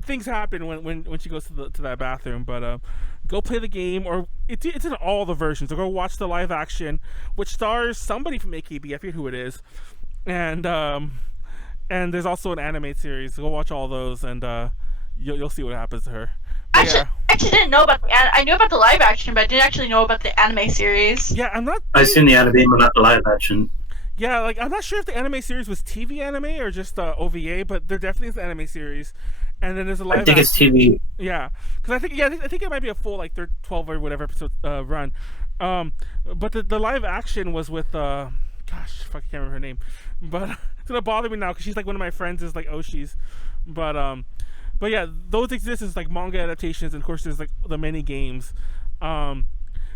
things happen when she goes to that bathroom. But go play the game, or it's in all the versions. Or go watch the live action, which stars somebody from AKB. I forget who it is, and there's also an anime series. Go watch all those, and you'll see what happens to her. I actually didn't know about I knew about the live action, but I didn't actually know about the anime series. Yeah, I've seen the anime, but not the live action. Yeah, like I'm not sure if the anime series was TV anime or just OVA, but there definitely is an anime series, and then there's a live. I think it's TV. Yeah, because I think it might be a full like 12 or whatever episode run, but the live action was with gosh, fuck, I can't remember her name, but it's gonna bother me now because she's like one of my friends is like Oshi's, but yeah, those exist as like manga adaptations, and of course there's like the many games.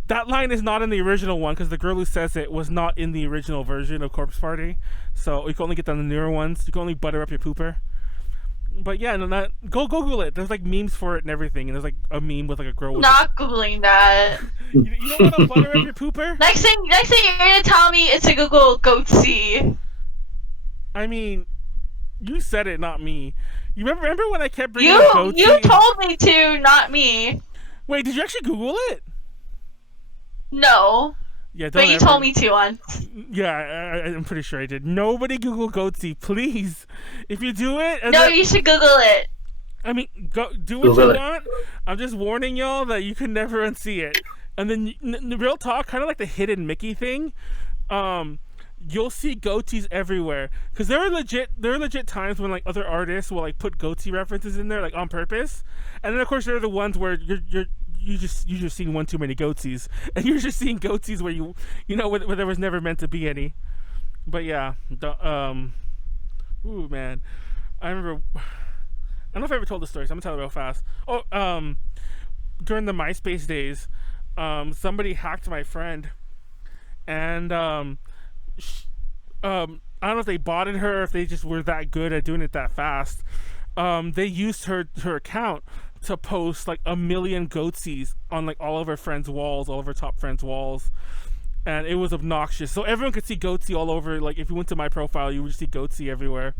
That line is not in the original one because the girl who says it was not in the original version of Corpse Party, so you can only get the newer ones. You can only butter up your pooper. But yeah, no, go Google it. There's like memes for it and everything, and there's like a meme with like a girl. With not googling that. You don't want to butter up your pooper? Next thing you're gonna tell me is to Google goatsy. I mean, you said it, not me. You remember when I kept bringing up goatsy? You told me to, not me. Wait, did you actually Google it? No. Yeah, but you told me to once. Yeah, I'm pretty sure I did. Nobody Google goatsy, please. If you do it, you should Google it. I mean, do what you want. I'm just warning y'all that you can never unsee it. And then, the real talk, kind of like the hidden Mickey thing. You'll see goatees everywhere because there are legit times when like other artists will like put goatee references in there like on purpose, and then of course there are the ones where you just seen one too many goatees, and you're just seeing goatees where you know where there was never meant to be any. But yeah, ooh man, I remember. I don't know if I ever told the story, so I'm gonna tell it real fast. During the MySpace days, somebody hacked my friend, and I don't know if they botted her, if they just were that good at doing it that fast. They used her account to post like 1 million goatsies on like all of her friends' walls, all of her top friends' walls, and it was obnoxious. So everyone could see goatsy all over. Like if you went to my profile, you would see goatsy everywhere,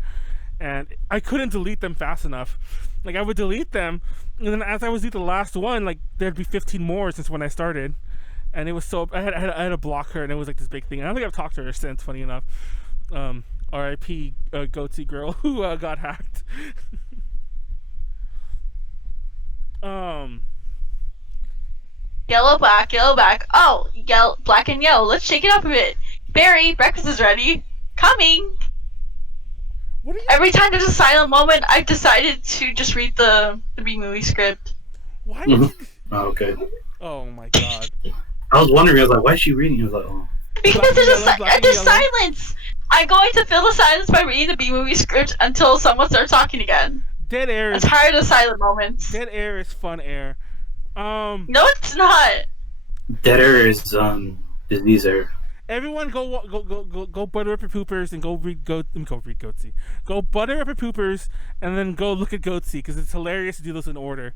and I couldn't delete them fast enough. Like I would delete them, and then as I was the last one, like there'd be 15 more since when I started. And it was so I had to block her, and it was like this big thing. I don't think I've talked to her since. Funny enough, R.I.P. Goatsy girl who got hacked. Yellow, black. Oh, yellow, black and yellow. Let's shake it up a bit. Barry, breakfast is ready. Coming. Every time there's a silent moment, I've decided to just read the B-movie script. Why? Oh, okay. Oh my god. I was wondering, I was like, why is she reading? I was like, oh. Because there's silence! I'm going to fill the silence by reading the B-movie script until someone starts talking again. Dead air I'm tired of silent moments. Dead air is fun air. No, it's not. Dead air is, disease air. Everyone go butter up your poopers and go read Goatsy. Go butter up your poopers and then go look at Goatsy because it's hilarious to do those in order.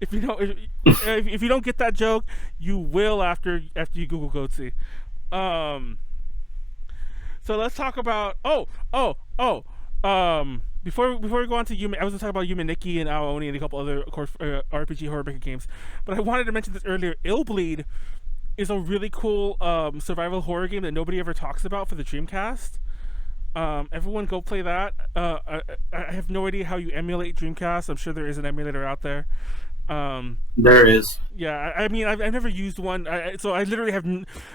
If you don't get that joke, you will after you Google Goatsy. So let's talk about Before we go on to Yumi, I was going to talk about Yumi Nikki and Aoni and a couple other, of course, RPG horror maker games. But I wanted to mention this earlier. Illbleed is a really cool survival horror game that nobody ever talks about for the Dreamcast. Everyone go play that. I have no idea how you emulate Dreamcast. I'm sure there is an emulator out there. There is. Yeah, I mean, I've never used one, so I literally have.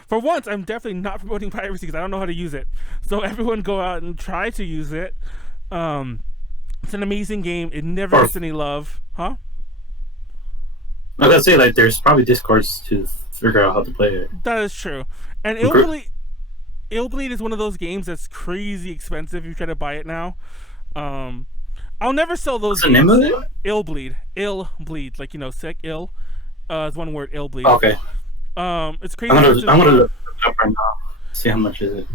For once, I'm definitely not promoting piracy because I don't know how to use it. So everyone go out and try to use it. It's an amazing game. It never gets any love, huh? I gotta say, like, there's probably Discords to figure out how to play it. That is true. And Illbleed is one of those games that's crazy expensive if you try to buy it now. I'll never sell those. What's the name of it? Illbleed, like, you know, sick, ill. It's one word, Illbleed. Okay. It's crazy. I'm gonna look it up right now. See how much is it.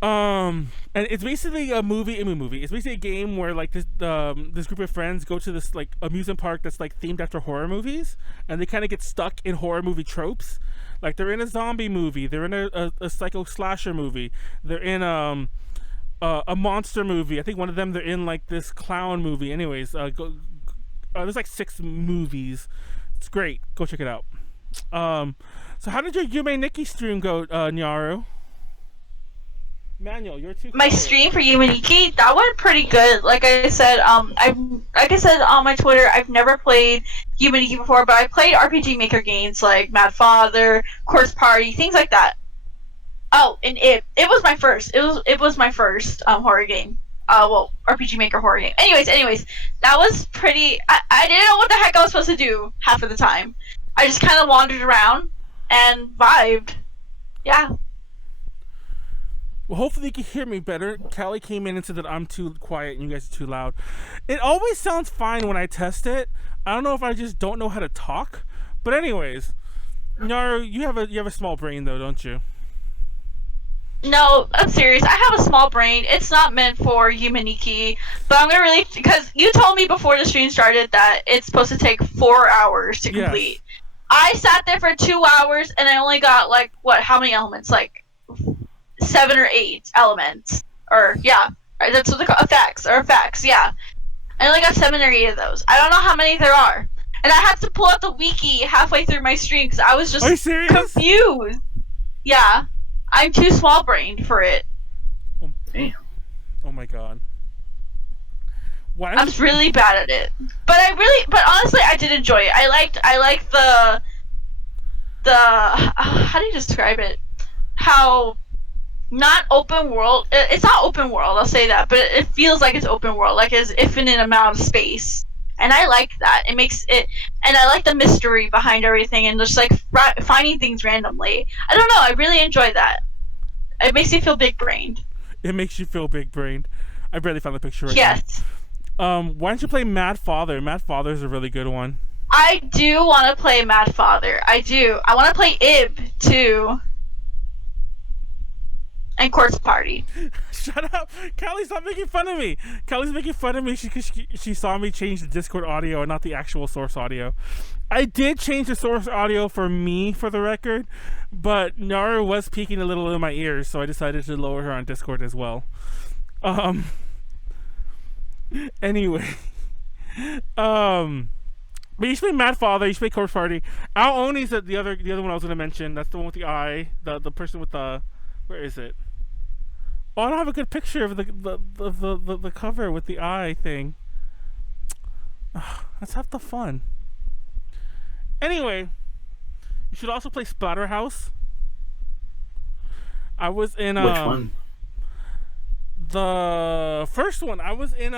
And it's basically a movie. It's basically a game where, like, this group of friends go to this, like, amusement park that's, like, themed after horror movies, and they kind of get stuck in horror movie tropes. Like, they're in a zombie movie, they're in a psycho slasher movie, they're in a monster movie. I think one of them they're in, like, this clown movie. Anyways, there's like 6 movies. It's great. Go check it out. So how did your Yume Nikki stream go, Nyaru? Manuel, you're too. My stream for Yumaniki, that went pretty good. Like I said, on my Twitter, I've never played Yumaniki before, but I played RPG Maker games like Mad Father, Corpse Party, things like that. Oh, and it was my first. It was my first horror game. RPG Maker horror game. Anyways, that was pretty. I didn't know what the heck I was supposed to do half of the time. I just kind of wandered around and vibed. Yeah. Well, hopefully you can hear me better. Callie came in and said that I'm too quiet and you guys are too loud. It always sounds fine when I test it. I don't know if I just don't know how to talk. But anyways, Nyaru, you have a small brain though, don't you? No, I'm serious. I have a small brain. It's not meant for Yumaniki. But I'm gonna because you told me before the stream started that it's supposed to take 4 hours to complete. Yes. I sat there for 2 hours and I only got, like, how many elements? Like 7 or 8 elements, or yeah, that's what they call effects. Yeah, I only got 7 or 8 of those. I don't know how many there are, and I had to pull out the wiki halfway through my stream because I was just confused. Yeah, I'm too small-brained for it. Oh, damn. Oh my god. I'm really bad at it, but honestly, I did enjoy it. I liked the how do you describe it? How not open world. It's not open world, I'll say that, but it feels like it's open world, like it's infinite amount of space, and I like that. It makes it, and I like the mystery behind everything, and just like finding things randomly. I don't know. I really enjoy that. It makes me feel big-brained. It makes you feel big-brained. I barely found the picture right now. Yes. Why don't you play Mad Father? Mad Father is a really good one. I do want to play Mad Father. I do. I want to play Ib too. And Corpse Party. Shut up! Callie, stop making fun of me! Callie's making fun of me because she saw me change the Discord audio and not the actual source audio. I did change the source audio for me, for the record, but Nyaru was peeking a little in my ears, so I decided to lower her on Discord as well. Anyway. But you should play Mad Father, you should play Corpse Party. Aoni's the other one I was going to mention. That's the one with the eye. The person with the... Where is it? Oh, I don't have a good picture of the cover with the eye thing. Let's have the fun. Anyway, you should also play Splatterhouse. I was in Which one? The first one. I was in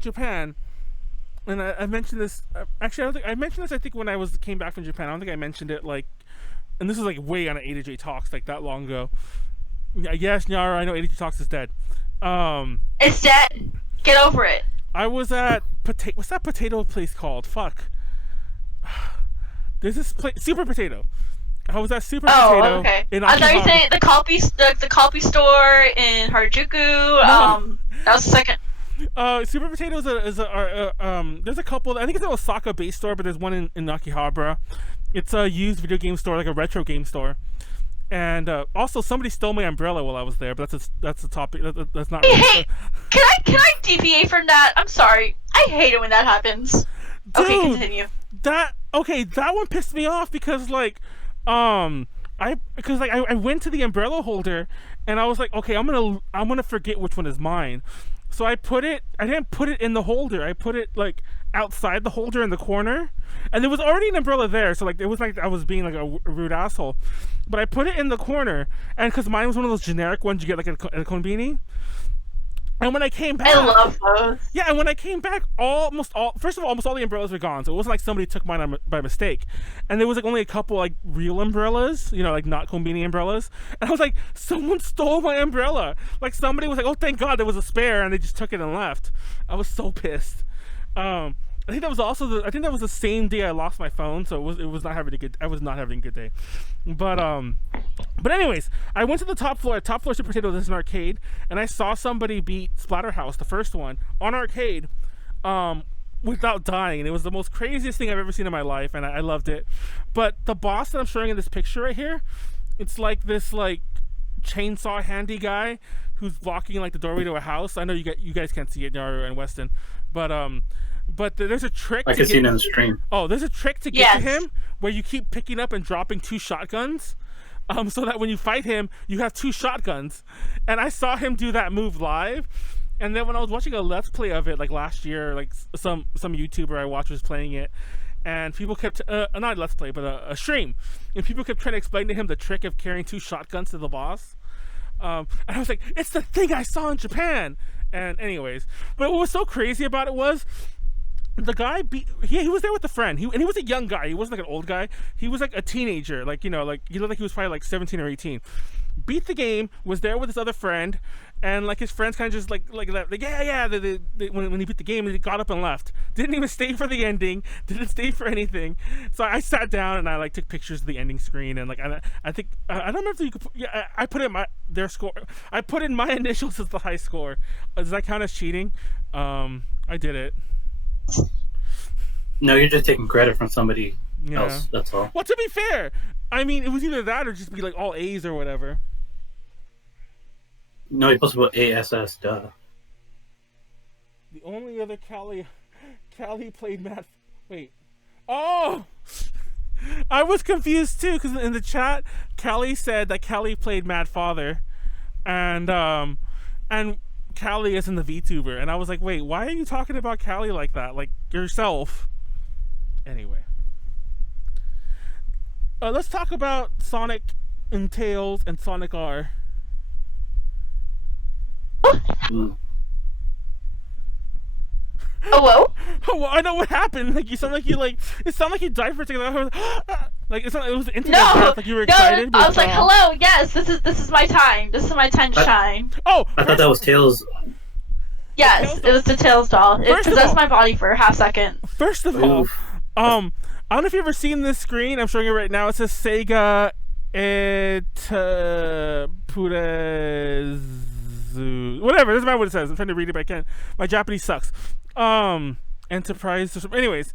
Japan, and I mentioned this. Actually, I don't think I mentioned this. I think when I came back from Japan. I don't think I mentioned it like. And this is like way on A to J Talks, like that long ago. Yes, Nyaru, I know A to J Talks is dead. It's dead. Get over it. I was at what's that potato place called? Fuck. There's this place, Super Potato. I was at Super Potato. Okay. In I thought you said the coffee store in Harajuku. No. That was the second. Super Potato is a there's a couple. I think it's an Osaka-based store, but there's one in Akihabara. It's a used video game store, like a retro game store. And also, somebody stole my umbrella while I was there, but that's a topic. That's not. Hey, can I deviate from that? I'm sorry. I hate it when that happens. Dude, okay, continue. That one pissed me off because like, I went to the umbrella holder and I was like, okay, I'm gonna forget which one is mine. So I didn't put it in the holder. I put it like outside the holder in the corner, and there was already an umbrella there. So like it was like I was being like a rude asshole, but I put it in the corner, and because mine was one of those generic ones you get like at a konbini. And when I came back, I love those. Yeah, and when I came back, almost all the umbrellas were gone. So it wasn't like somebody took mine by mistake. And there was like only a couple like real umbrellas, like not konbini umbrellas. And I was like, someone stole my umbrella. Like somebody was like, oh, thank God there was a spare, and they just took it and left. I was so pissed. I think that was also the same day I lost my phone, so it was not having a good. I was not having a good day, but anyways, I went to the top floor. Top floor Super Potato. This is an arcade, and I saw somebody beat Splatterhouse, the first one, on arcade, without dying. And it was the most craziest thing I've ever seen in my life, and I loved it. But the boss that I'm showing in this picture right here, it's like this like chainsaw handy guy who's blocking like the doorway to a house. I know you guys can't see it, Nyaru and Weston, but there's a trick. I can see it on the stream. Oh, there's a trick to get to him where you keep picking up and dropping 2 shotguns, so that when you fight him, you have 2 shotguns. And I saw him do that move live. And then when I was watching a Let's Play of it, like last year, like some YouTuber I watched was playing it, and people kept not a Let's Play, but a stream, and people kept trying to explain to him the trick of carrying 2 shotguns to the boss. And I was like, it's the thing I saw in Japan. And anyways, but what was so crazy about it was, the guy he was there with a friend. He was a young guy. He wasn't like an old guy. He was like a teenager. Like he looked like he was probably like 17 or 18. Beat the game. Was there with his other friend, and like his friends kind of just like yeah. When he beat the game, he got up and left. Didn't even stay for the ending. Didn't stay for anything. So I sat down and I like took pictures of the ending screen, and like I think I don't know if you could. I put in their score. I put in my initials as the high score. Does that count as cheating? I did it. No, you're just taking credit from somebody else. That's all. Well, to be fair, I mean, it was either that or just be like all A's or whatever. No, you're supposed to put ASS, duh. The only other Callie played Matt. Wait. Oh! I was confused too, because in the chat, Callie said that Callie played Mad Father, and Callie is in the VTuber, and I was like, wait, why are you talking about Callie like that? Like, yourself. Anyway. Let's talk about Sonic and Tails and Sonic R. Hello? Oh, well, I know what happened. Like, you sound like you it sounded like you died for a second. Like, it was the internet death, like you were excited. No, I was like, hello, yes, this is my time. This is my time to shine. Oh! I thought that was Tails. Yes, it was the Tails doll. It possessed my body for a half second. First of all, I don't know if you've ever seen this screen. I'm showing it right now. It says Sega Purezu. Whatever, doesn't matter what it says. I'm trying to read it, but I can't. My Japanese sucks. Enterprise. Anyways,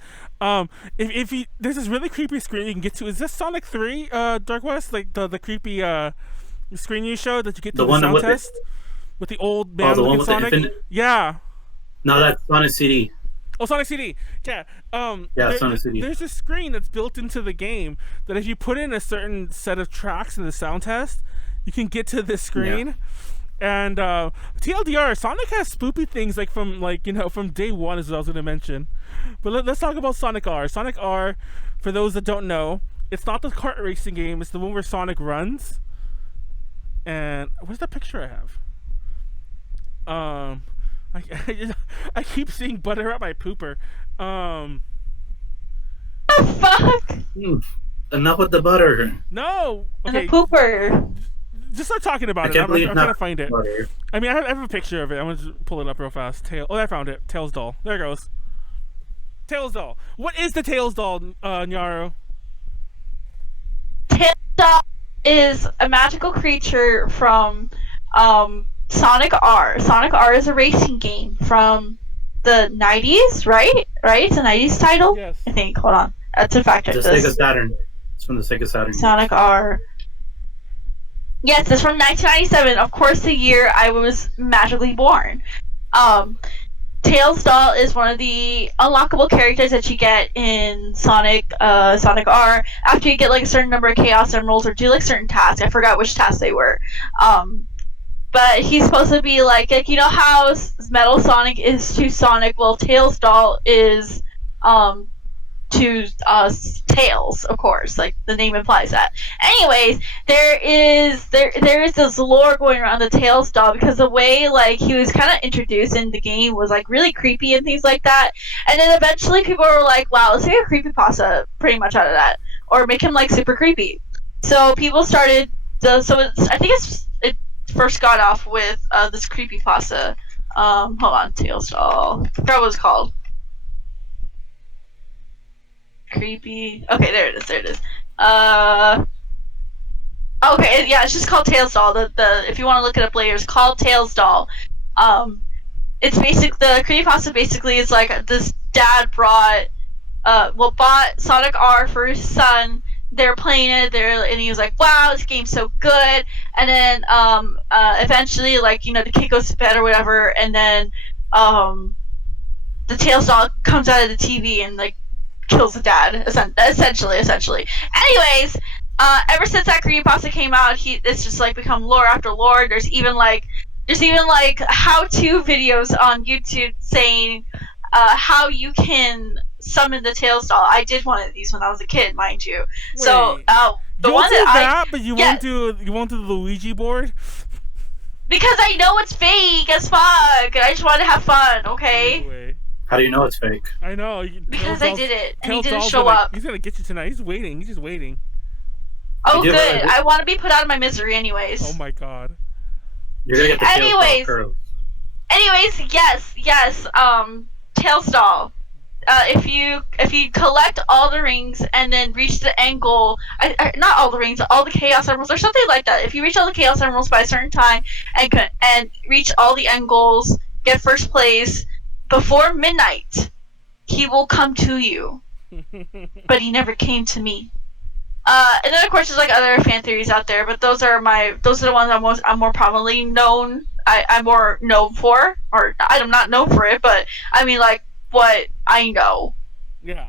if you there's this really creepy screen you can get to. Is this Sonic 3, DarkWest? Like the creepy screen you showed that you get to the sound test with the old man looking Sonic? Yeah. No, that's Sonic CD. Oh, Sonic CD. Yeah. Sonic CD. There's a screen that's built into the game that if you put in a certain set of tracks in the sound test, you can get to this screen. Yeah. And TLDR, Sonic has spoopy things from day one, is what I was going to mention. But let's talk about Sonic R. Sonic R, for those that don't know, it's not the kart racing game. It's the one where Sonic runs. And where's the picture I have? I keep seeing butter at my pooper. Fuck! Enough with the butter. No. Okay. And the pooper. Just start talking about it. I'm trying to find it. Butter. I mean, I have a picture of it. I'm gonna just pull it up real fast. Oh, I found it. Tails doll. There it goes. Tails doll. What is the Tails doll, Nyaru? Tails doll is a magical creature from Sonic R. Sonic R is a racing game from the 90s, right? Right? It's a 90s title? Yes. I think. Hold on. That's a fact check. It's the Sega Saturn. It's from the Sega Saturn. Sonic R. Yes, it's from 1997. Of course, the year I was magically born. Tails doll is one of the unlockable characters that you get in Sonic R after you get like a certain number of Chaos Emeralds or do like certain tasks. I forgot which tasks they were. But he's supposed to be like you know how Metal Sonic is to Sonic. Well, Tails doll is to Tails, of course, like the name implies that. Anyways, there is this lore going around the Tails doll because the way like he was kind of introduced in the game was like really creepy and things like that. And then eventually people were like, "Wow, let's make a creepypasta pretty much out of that, or make him like super creepy." So people started. I think it first got off with this creepypasta. Hold on, Tails doll. I forgot what it was called. Creepy. Okay, there it is. Okay, yeah, it's just called Tails Doll. The if you want to look it up later, it's called Tails Doll. It's the creepypasta basically is like this dad bought Sonic R for his son. They're playing it and he was like, wow, this game's so good. And then eventually, like, you know, the kid goes to bed or whatever, and then the Tails doll comes out of the TV and like kills the dad, essentially. Anyways, ever since that creepypasta came out, it's just like become lore after lore. There's even like how-to videos on YouTube saying how you can summon the Tails doll. I did one of these when I was a kid, mind you. Wait, so the you one won't do that but you won't do the Luigi board. Because I know it's fake as fuck, and I just want to have fun. Okay. Anyway. How do you know it's fake? I know. Because I did it, and he didn't show up. He's gonna get you tonight. He's waiting. He's just waiting. Oh, good. I want to be put out of my misery, anyways. Oh my god. You're gonna get the Tails doll. Anyways, yes. Tails doll. If you collect all the rings and then reach the end goal, not all the rings, all the Chaos Emeralds or something like that. If you reach all the Chaos Emeralds by a certain time and reach all the end goals, get first place before midnight, he will come to you. But he never came to me. And then of course there's like other fan theories out there, but those are the ones I'm more prominently known. I'm more known for, or I'm not known for it, but I mean like what I know. Yeah.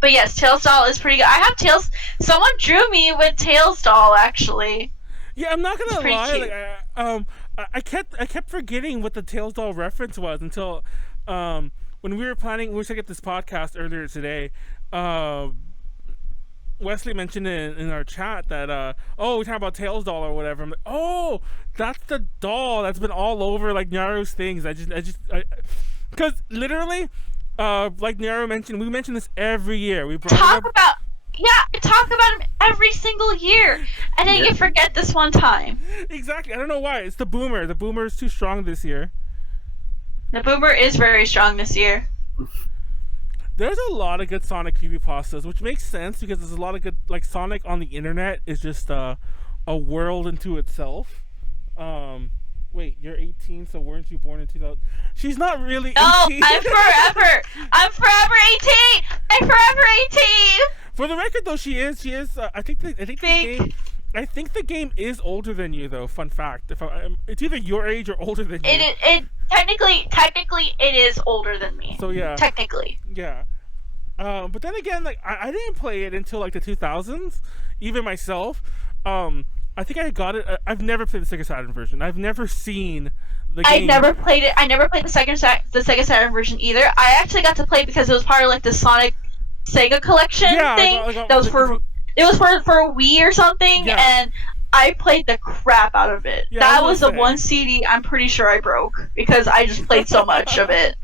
But yes, Tails doll is pretty good. I have Tails. Someone drew me with Tails doll actually. Yeah, I'm not gonna lie. Cute. Like, I kept forgetting what the Tails doll reference was until when we were to get this podcast earlier today. Wesley mentioned in our chat that we're talking about Tails doll or whatever. I'm like, oh, that's the doll that's been all over like Nyaru's things. Because literally, like Nyaru mentioned, we mention this every year. We talk about him every single year, and then you forget this one time. Exactly. I don't know why. It's the boomer. The boomer is too strong this year. The boomer is very strong this year. There's a lot of good Sonic creepypastas, which makes sense because there's a lot of good, like, Sonic on the internet is just a world into itself. Wait, you're 18, so weren't you born in 2000? She's not really 18. No, I'm forever 18. I'm forever 18. For the record, though, she is. I think the game is older than you, though. Fun fact. It's either your age or older than you. It technically it is older than me. So yeah. Technically. Yeah. But then again, like I didn't play it until like the 2000s, even myself. I think I got it. I've never played the Sega Saturn version. I've never seen the game. I never played it. I never played the Sega Saturn version either. I actually got to play it because it was part of like the Sonic Sega collection thing. That was for Wii or something, and I played the crap out of it. Yeah, that was the one CD I'm pretty sure I broke because I just played so much of it.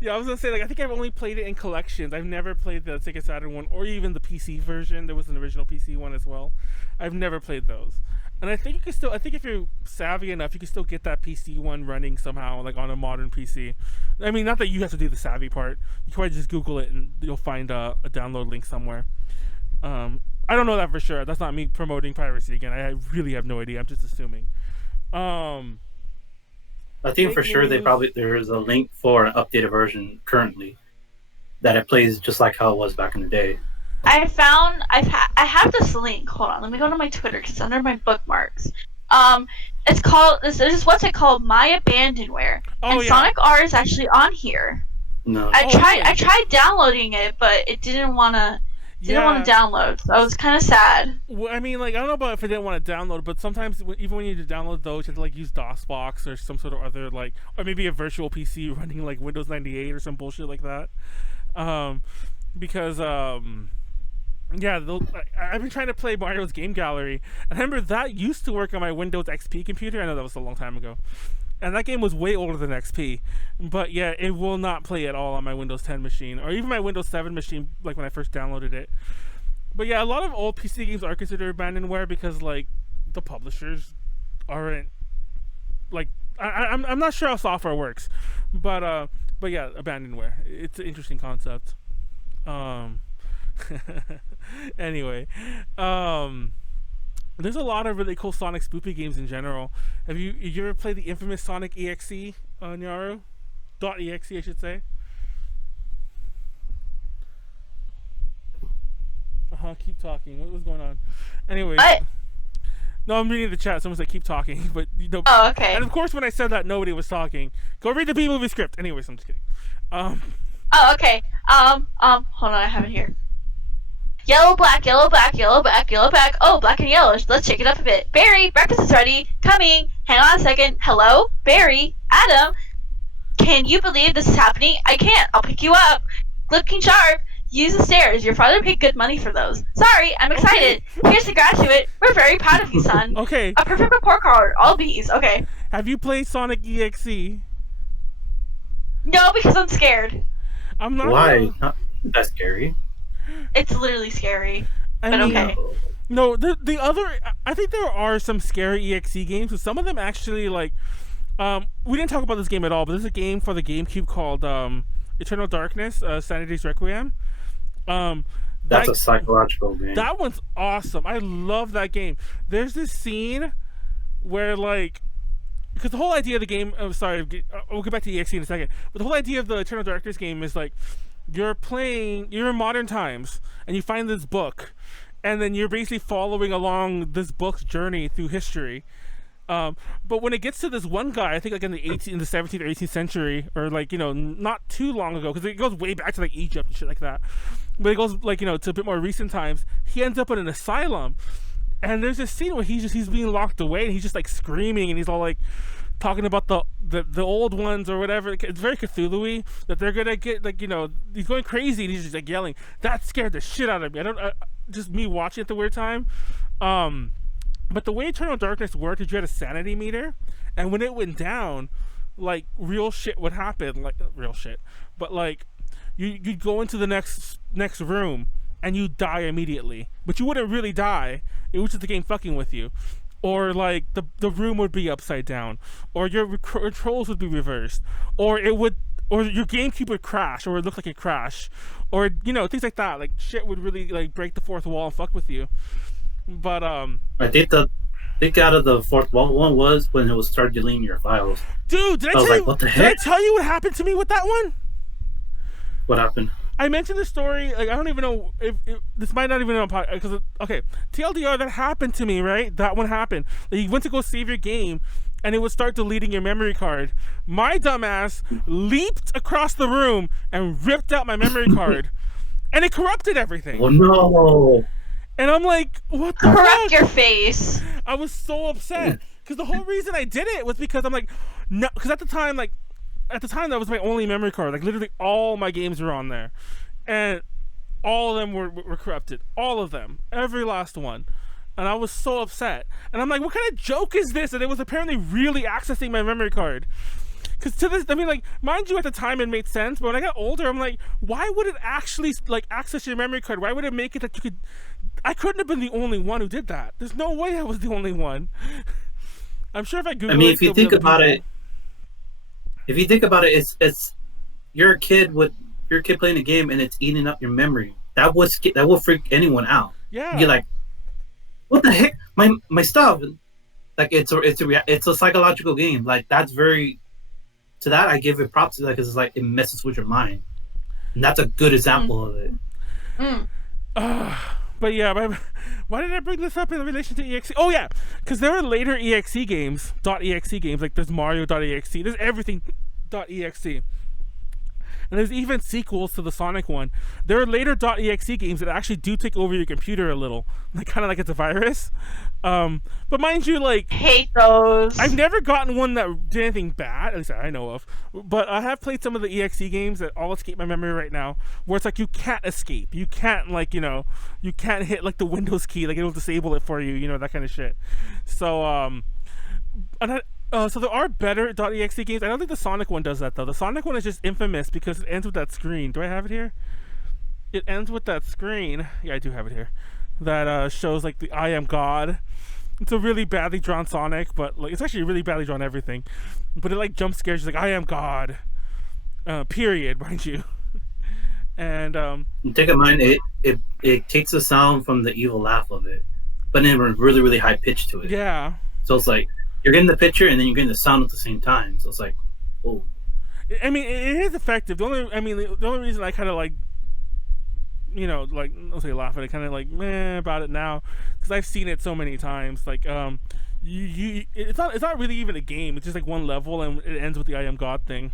Yeah, I was gonna say, like, I think I've only played it in collections. I've never played the Sega Saturn one or even the PC version. There was an original PC one as well. I've never played those. And I think you can still, I think if you're savvy enough, you can still get that PC one running somehow, like on a modern PC. I mean, not that you have to do the savvy part. You can probably just Google it and you'll find a download link somewhere. I don't know that for sure. That's not me promoting piracy again. I really have no idea. I'm just assuming. I think for sure there is a link for an updated version currently that it plays just like how it was back in the day. I have this link. Hold on, let me go to my Twitter because it's under my bookmarks. It's called there's what's it called, My Abandonware, and Sonic R is actually on here. No. I tried downloading it, but it didn't want to download. So I was kind of sad. Well, I mean, like, I don't know about if I didn't want to download, but sometimes even when you download those, you have to like use DOSBox or some sort of other like, or maybe a virtual PC running like Windows 98 or some bullshit like that. Because yeah, I've been trying to play Mario's Game Gallery, and I remember that used to work on my Windows XP computer. I know that was a long time ago, and that game was way older than XP. But yeah, it will not play at all on my Windows 10 machine, or even my Windows 7 machine, like when I first downloaded it. But yeah, a lot of old PC games are considered abandonware because like the publishers aren't like I'm not sure how software works, but yeah, abandonware. It's an interesting concept. Anyway, there's a lot of really cool Sonic spoopy games in general. Have you ever played the infamous Sonic.exe, Nyaru? .exe, I should say. Keep talking. What was going on? Anyway. What? No, I'm reading the chat. Someone said keep talking, but you know. Oh, okay. And of course, when I said that, nobody was talking. Go read the B-movie script. Anyways, I'm just kidding. Oh, okay. Hold on, I have it here. Yellow, black, yellow, black, yellow, black, yellow, black. Oh, black and yellow. Let's shake it up a bit. Barry, breakfast is ready. Coming. Hang on a second. Hello? Barry? Adam? Can you believe this is happening? I can't. I'll pick you up. Looking sharp. Use the stairs. Your father paid good money for those. Sorry, I'm excited. Okay. Here's the graduate. We're very proud of you, son. Okay. A perfect report card. All B's. Okay. Have you played Sonic.exe? No, because I'm scared. I'm not. Why? Not that scary. It's literally scary. I but mean, okay. No, the other. I think there are some scary EXE games, but some of them actually like. We didn't talk about this game at all, but there's a game for the GameCube called Eternal Darkness, Sanity's Requiem. That's a psychological game. That one's awesome. I love that game. There's this scene where like, because the whole idea of the game. Oh, sorry, we'll get back to the EXE in a second. But the whole idea of the Eternal Darkness game is like, you're in modern times, and you find this book, and then you're basically following along this book's journey through history. But when it gets to this one guy, I think like in the 17th or 18th century, or like, you know, not too long ago, because it goes way back to like Egypt and shit like that. But it goes like, you know, to a bit more recent times. He ends up in an asylum, and there's this scene where he's being locked away, and he's just like screaming, and he's all like talking about the old ones or whatever. It's very Cthulhu-y, that they're gonna get like, you know, he's going crazy, and he's just like yelling. That scared the shit out of me. Just me watching it the weird time. But the way Eternal Darkness worked is you had a sanity meter, and when it went down, like real shit would happen. Like real shit, but like you'd go into the next room and you'd die immediately. But you wouldn't really die. It was just the game fucking with you. Or like the room would be upside down, or your controls would be reversed, or your GameCube would crash, or it looked like it crashed, or you know, things like that. Like shit would really like break the fourth wall and fuck with you. But I think out of the fourth one was when it was start deleting your files. Dude, did I tell you what happened to me with that one? What happened? I mentioned the story. Like I don't even know if this might not even know because okay, TLDR, that happened to me, right? That one happened. Like, you went to go save your game, and it would start deleting your memory card. My dumbass leaped across the room and ripped out my memory card, and it corrupted everything. Oh no! And I'm like, what the Correct fuck? your face. I was so upset because the whole reason I did it was because I'm like, no, because at the time that was my only memory card. Like literally all my games were on there, and all of them were corrupted. All of them, every last one. And I was so upset. And I'm like, what kind of joke is this? And it was apparently really accessing my memory card. Because to this, I mean, like, mind you, at the time it made sense, but when I got older, I'm like, why would it actually, like, access your memory card? Why would it make it that you could... I couldn't have been the only one who did that. There's no way I was the only one. I'm sure if I Google if you think about it, it's you're a kid playing a game and it's eating up your memory. That would freak anyone out. Yeah. You're like, what the heck? My stuff. Like it's a psychological game. Like that's very. To that, I give it props to that because it's like it messes with your mind, and that's a good example of it. But yeah, why did I bring this up in relation to EXE? Oh yeah, because there were later EXE games, .exe games, like there's Mario.exe, there's everything .exe. And there's even sequels to the Sonic one. There are later .exe games that actually do take over your computer a little, like kind of like it's a virus. But mind you, like Hate those. I've never gotten one that did anything bad, at least I know of. But I have played some of the EXE games that all escape my memory right now, where it's like you can't escape, you can't like you can't hit like the Windows key, like it'll disable it for you, that kind of shit. So so there are better .exe games. I don't think the Sonic one does that though. The Sonic one is just infamous because it ends with that screen. Do I have it here? It ends with that screen. Yeah, I do have it here. That shows like the I am God. It's a really badly drawn Sonic, but like it's actually really badly drawn everything. But it like jump scares you like I am God. Period, mind you. And take in mind it takes the sound from the evil laugh of it, but in a really really high pitch to it. Yeah. So it's like you're getting the picture and then you're getting the sound at the same time. So it's like, oh. I mean, it is effective. The only reason I kind of like, like I'll say laugh at it, kind of like meh about it now, because I've seen it so many times. Like, it's not really even a game. It's just like one level and it ends with the I am God thing.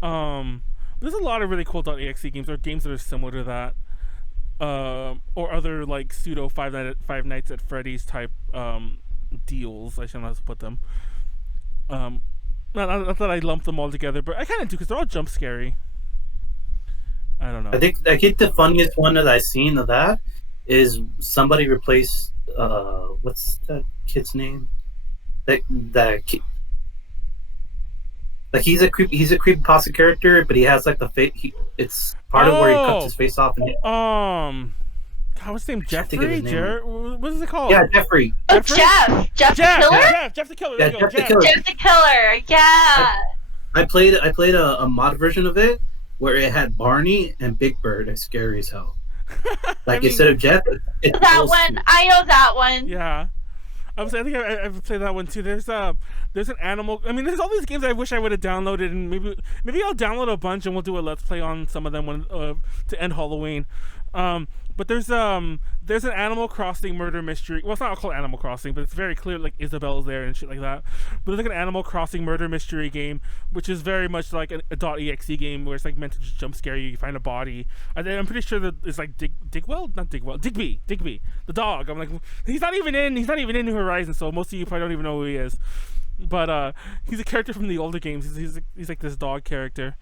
There's a lot of really cool .exe games or games that are similar to that, or other like pseudo Five Nights at Freddy's type deals. I shouldn't know how to put them. Not that I lump them all together, but I kind of do because they're all jump scary. I don't know. I think the funniest one that I've seen of that is somebody replaced what's that kid's name? That kid. Like he's a creepypasta character, but he has like the face. It's part of where he cuts his face off. And what's his name? Jeffrey? Jared? What is it called? Yeah, Jeffrey. Oh, Jeff the Killer. Jeff the Killer. Yeah, Jeff the Killer. Jeff the Killer. Yeah. I played a mod version of it where it had Barney and Big Bird as scary as hell. Like instead of Jeff, it's that one. I know that one. Yeah. I think I've played that one too. There's an animal. I mean, there's all these games I wish I would have downloaded, and maybe I'll download a bunch and we'll do a let's play on some of them to end Halloween. But there's an Animal Crossing murder mystery. Well, it's not called Animal Crossing, but it's very clear like Isabel's there and shit like that. But there's like an Animal Crossing murder mystery game, which is very much like a .exe game where it's like meant to just jump scare you. You find a body. I'm pretty sure that it's like Digby, the dog. I'm like, he's not even in New Horizons, so most of you probably don't even know who he is. But he's a character from the older games. He's like this dog character.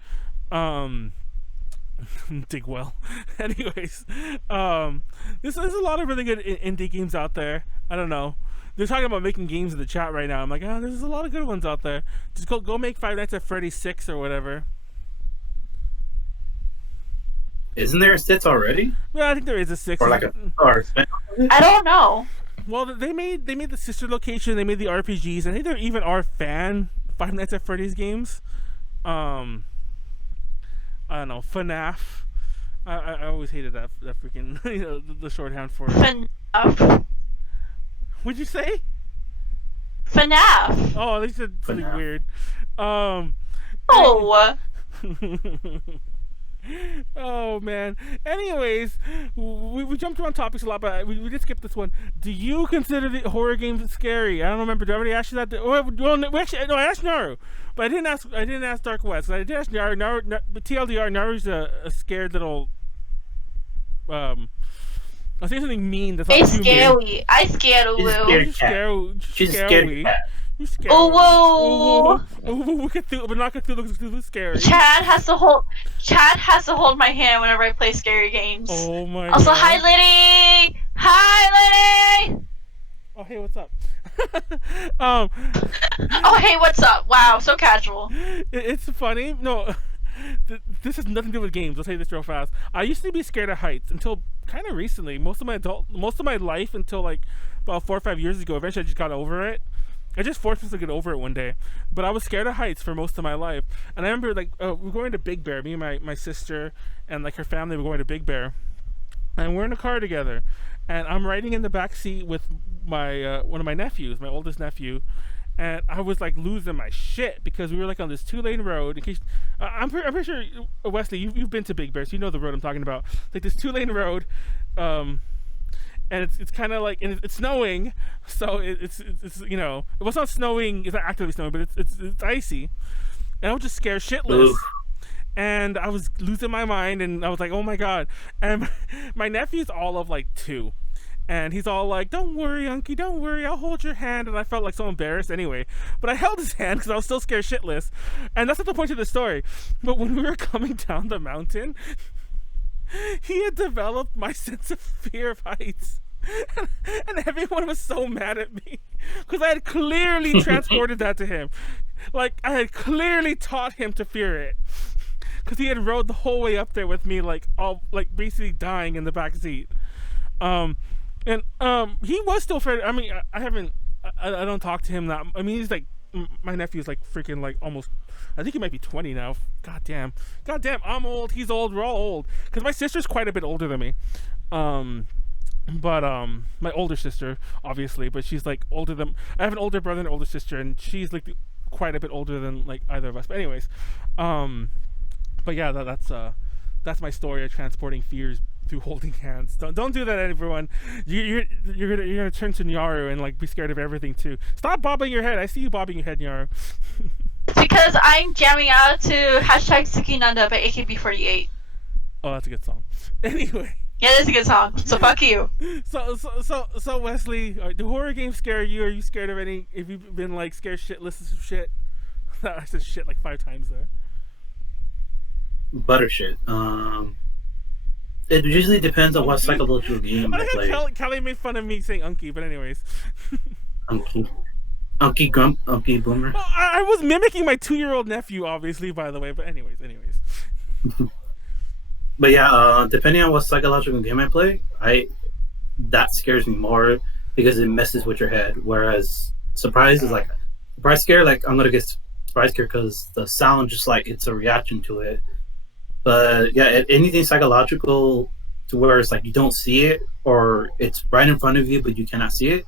Digwell. Anyways, there's a lot of really good indie games out there. I don't know. They're talking about making games in the chat right now. I'm like, there's a lot of good ones out there. Just go make Five Nights at Freddy's 6 or whatever. Isn't there a 6 already? Yeah, I think there is a 6. Or like I don't know. Well, they made the sister location. They made the RPGs. I think there even are fan Five Nights at Freddy's games. I don't know, FNAF. I always hated that freaking the shorthand for it. FNAF. What'd you say? FNAF. Oh, they said something weird. Oh. Oh man. Anyways, we jumped around topics a lot, but we did skip this one. Do you consider the horror games scary? I don't remember. Did I already ask you that? I asked Nyaru, but I didn't ask DarkWest. I did ask Nyaru. TLDR, Nyaru's a scared little. I'll say something mean. That's not too mean. I scared a little. She's a scared cat. Oh whoa! But not Cthulhu scary. Chad has to hold my hand whenever I play scary games. Oh my. Also, God. hi Liddy. Hi Liddy. Oh hey, what's up? Oh hey, what's up? Wow, so casual. It's funny. No, this has nothing to do with games. I'll tell you this real fast. I used to be scared of heights until kind of recently. Most of my life until like about 4 or 5 years ago. Eventually, I just got over it. I just forced myself to get over it one day. But I was scared of heights for most of my life. And I remember, like, we were going to Big Bear. Me and my sister and, like, her family were going to Big Bear. And we're in a car together. And I'm riding in the back seat with my one of my nephews, my oldest nephew. and I was like losing my shit because we were like on this 2-lane road. In case I'm pretty sure Wesley, you've been to Big Bear, so you know the road I'm talking about. Like this 2-lane road, and it's kind of like, and it's snowing, so it's you know, it was not snowing, it's not actively snowing, but it's icy, and I was just scared shitless. Oof. And I was losing my mind, and I was like, oh my god. And my nephew's all of like 2. And he's all like, don't worry, Unky, don't worry, I'll hold your hand. And I felt like so embarrassed anyway. But I held his hand because I was still scared shitless. And that's not the point of the story. But when we were coming down the mountain, he had developed my sense of fear of heights. And everyone was so mad at me because I had clearly transported that to him. Like, I had clearly taught him to fear it. Because he had rode the whole way up there with me, like all, like basically dying in the back seat. And he was still afraid. I mean, I don't talk to him that. I mean, he's like, my nephew's like freaking like almost, I think he might be 20 now. God damn, I'm old. He's old. We're all old. Because my sister's quite a bit older than me. But my older sister, obviously, but she's like older than. I have an older brother and an older sister, and she's like quite a bit older than like either of us. But anyways, but yeah, that's my story of transporting fears through holding hands. Don't do that, everyone. You're gonna turn to Nyaru and like be scared of everything too. Stop bobbing your head. I see you bobbing your head, Nyaru. Because I'm jamming out to hashtag Sukinanda by AKB48. Oh, that's a good song. Anyway. Yeah, it is a good song. So fuck you. So Wesley, do horror games scare you? Are you scared of any? Have you been like scared shitless of shit? I said shit like 5 times there. Butter shit. It usually depends on what psychological game I play. Kelly made fun of me saying Unky, but anyways. Unky Grump, Unky Boomer. Well, I was mimicking my 2-year-old nephew, obviously, by the way. But anyways. But yeah, depending on what psychological game I play, that scares me more because it messes with your head. Whereas surprise is like surprise scare, like I'm gonna get surprise scare because the sound just like it's a reaction to it. But yeah, anything psychological to where it's like you don't see it, or it's right in front of you but you cannot see it,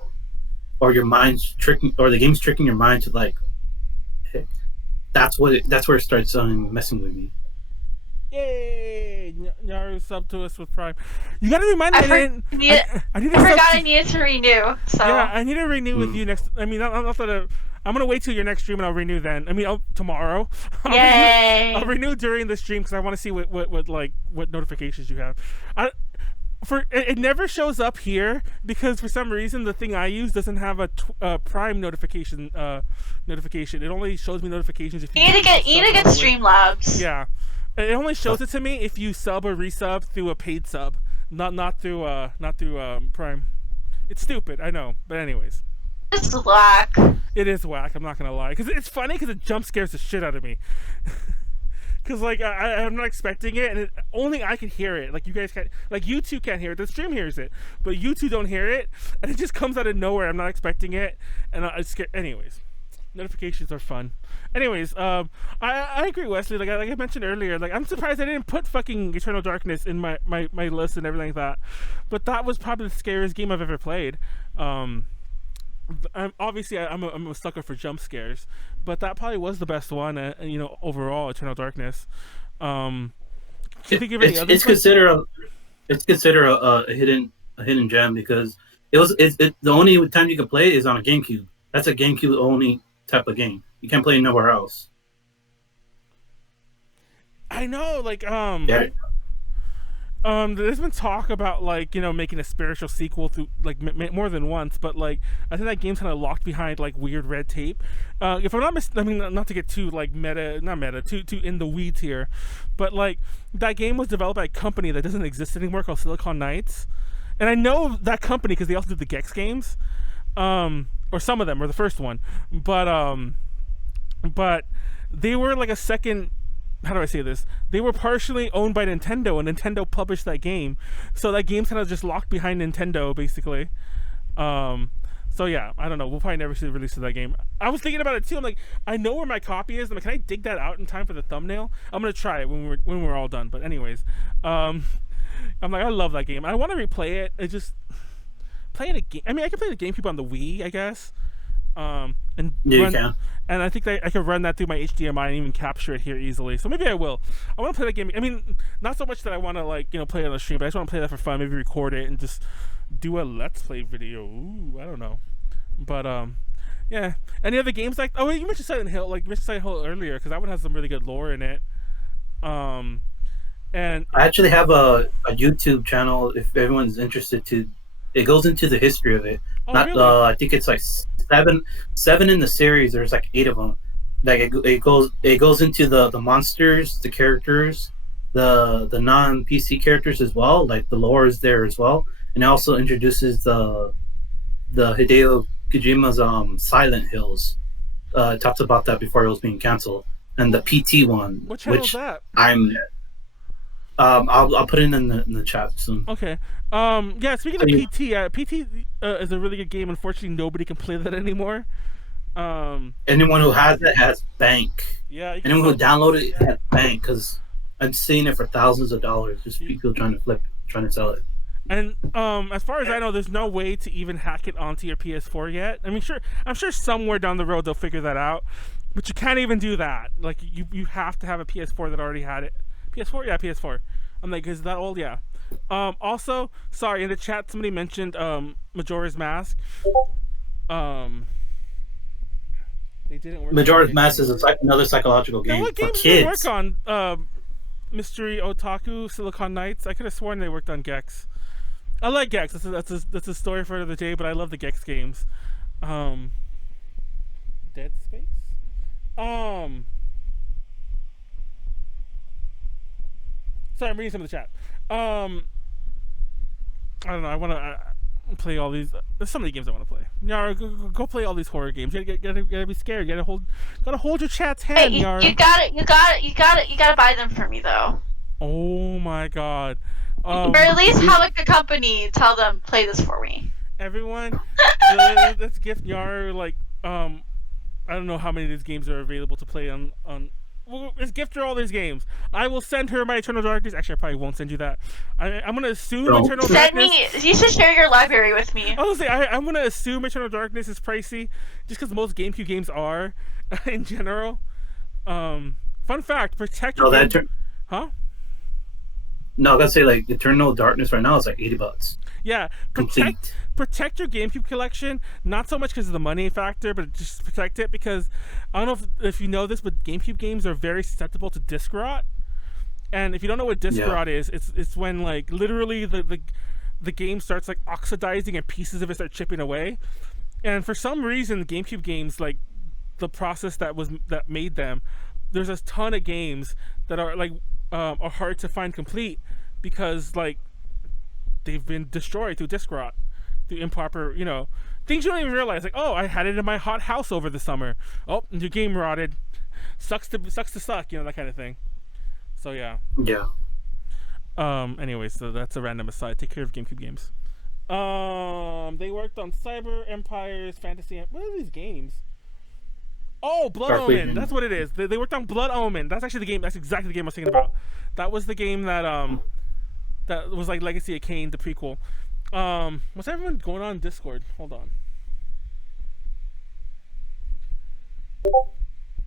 or your mind's tricking, or the game's tricking your mind to like, that's where it starts messing with me. Yay! Nyaru sub to us with Prime. You gotta remind me. I forgot I needed to renew. So yeah, I need to renew with you next. I mean, I'm gonna wait till your next stream and I'll renew then. I mean, tomorrow. Yay! I'll renew during the stream because I want to see what notifications you have. It never shows up here because for some reason the thing I use doesn't have a Prime notification. It only shows me notifications if you need to get Streamlabs. Yeah. It only shows it to me if you sub or resub through a paid sub, not through Prime. It's stupid, I know, but anyways. It's whack. It is whack. I'm not gonna lie, because it's funny because it jump scares the shit out of me. Because like I'm not expecting it, and only I can hear it. Like you guys can't, like you two can't hear it. The stream hears it, but you two don't hear it, and it just comes out of nowhere. I'm not expecting it, and it's scary. Anyways. Notifications are fun. Anyways, I agree, Wesley. Like I mentioned earlier, like I'm surprised I didn't put fucking Eternal Darkness in my list and everything like that. But that was probably the scariest game I've ever played. Obviously I'm a sucker for jump scares, but that probably was the best one. Overall, Eternal Darkness. It's considered a hidden gem because the only time you can play it is on a GameCube. That's a GameCube only type of game. You can't play it nowhere else. I know, like there's been talk about like making a spiritual sequel through like more than once, but like I think that game's kind of locked behind like weird red tape. If I'm not I mean, not to get too like too in the weeds here, but like that game was developed by a company that doesn't exist anymore called Silicon Knights, and I know that company because they also did the Gex games. Or some of them, or the first one, but they were like a second. How do I say this? They were partially owned by Nintendo, and Nintendo published that game, so that game's kind of just locked behind Nintendo, basically. So yeah, I don't know. We'll probably never see the release of that game. I was thinking about it too. I'm like, I know where my copy is. I'm like, can I dig that out in time for the thumbnail? I'm gonna try it when we're all done. But anyways, I'm like, I love that game. I want to replay it. It just. Playing a game. I mean, I can play the GameCube on the Wii, I guess. And Yeah, run, you can. and I think I can run that through my HDMI and even capture it here easily. So maybe I will. I want to play that game. I mean, not so much that I want to like play it on the stream, but I just want to play that for fun. Maybe record it and just do a let's play video. Ooh, I don't know, but yeah. Any other games like? Oh, wait, you mentioned Silent Hill. Like you mentioned Silent Hill earlier because that one has some really good lore in it. And I actually have a YouTube channel if everyone's interested to. It goes into the history of it. oh, Not really? I think it's like seven in the series. There's like 8 of them. Like it goes into the monsters, the characters, the non PC characters as well. Like the lore is there as well, and it also introduces the Hideo Kojima's Silent Hills. It talks about that before it was being canceled, and the PT one, What channel which is that? I'll put it in the chat soon. Okay. Yeah. Speaking of PT, PT is a really good game. Unfortunately, nobody can play that anymore. Anyone who has it has bank. Yeah. Anyone who downloaded it has bank because I'm seeing it for thousands of dollars. Just people trying to sell it. And as far as I know, there's no way to even hack it onto your PS4 yet. I mean, I'm sure somewhere down the road they'll figure that out, but you can't even do that. Like you have to have a PS4 that already had it. PS4, yeah, PS4. I'm like, is that old? Yeah. Also, sorry, in the chat somebody mentioned Majora's Mask. They didn't work. Majora's Mask is another psychological game what for games did they kids. work on? Mystery Otaku, Silicon Knights. I could have sworn they worked on Gex. I like Gex. That's a story for another day, but I love the Gex games. Dead Space. Sorry, I'm reading some of the chat. I don't know. I want to play all these. There's so many games I want to play. Nyaru, go play all these horror games. You gotta be scared. You gotta hold your chat's hand, Hey, Nyaru. you gotta buy them for me though. Oh my god. Or at least have like a company tell them play this for me. Everyone, let's gift Nyaru like I don't know how many of these games are available to play on. Let's gift her all these games. I will send her my Eternal Darkness. Actually, I probably won't send you that. I'm gonna assume Eternal Darkness. You should share your library with me. I was say I'm gonna assume Eternal Darkness is pricey, just because most GameCube games are, in general. Fun fact: protect your huh? No, I gotta say like Eternal Darkness right now is like $80. Yeah, protect your GameCube collection. Not so much because of the money factor, but just protect it because I don't know if you know this, but GameCube games are very susceptible to disc rot. And if you don't know what disc rot is, it's when like literally the game starts like oxidizing and pieces of it start chipping away. And for some reason, GameCube games, like the process that made them, there's a ton of games that are like are hard to find complete because like they've been destroyed through disc rot, through improper, things you don't even realize. Like, oh, I had it in my hot house over the summer. Oh, your game rotted. Sucks to suck, that kind of thing. So yeah. Yeah. Anyway, so that's a random aside. Take care of GameCube games. They worked on Cyber Empires, Fantasy. What are these games? Oh, Blood Omen. That's what it is. They worked on Blood Omen. That's actually the game. That's exactly the game I was thinking about. That was the game that that was like Legacy of Kain, the prequel. What's everyone going on in Discord? Hold on.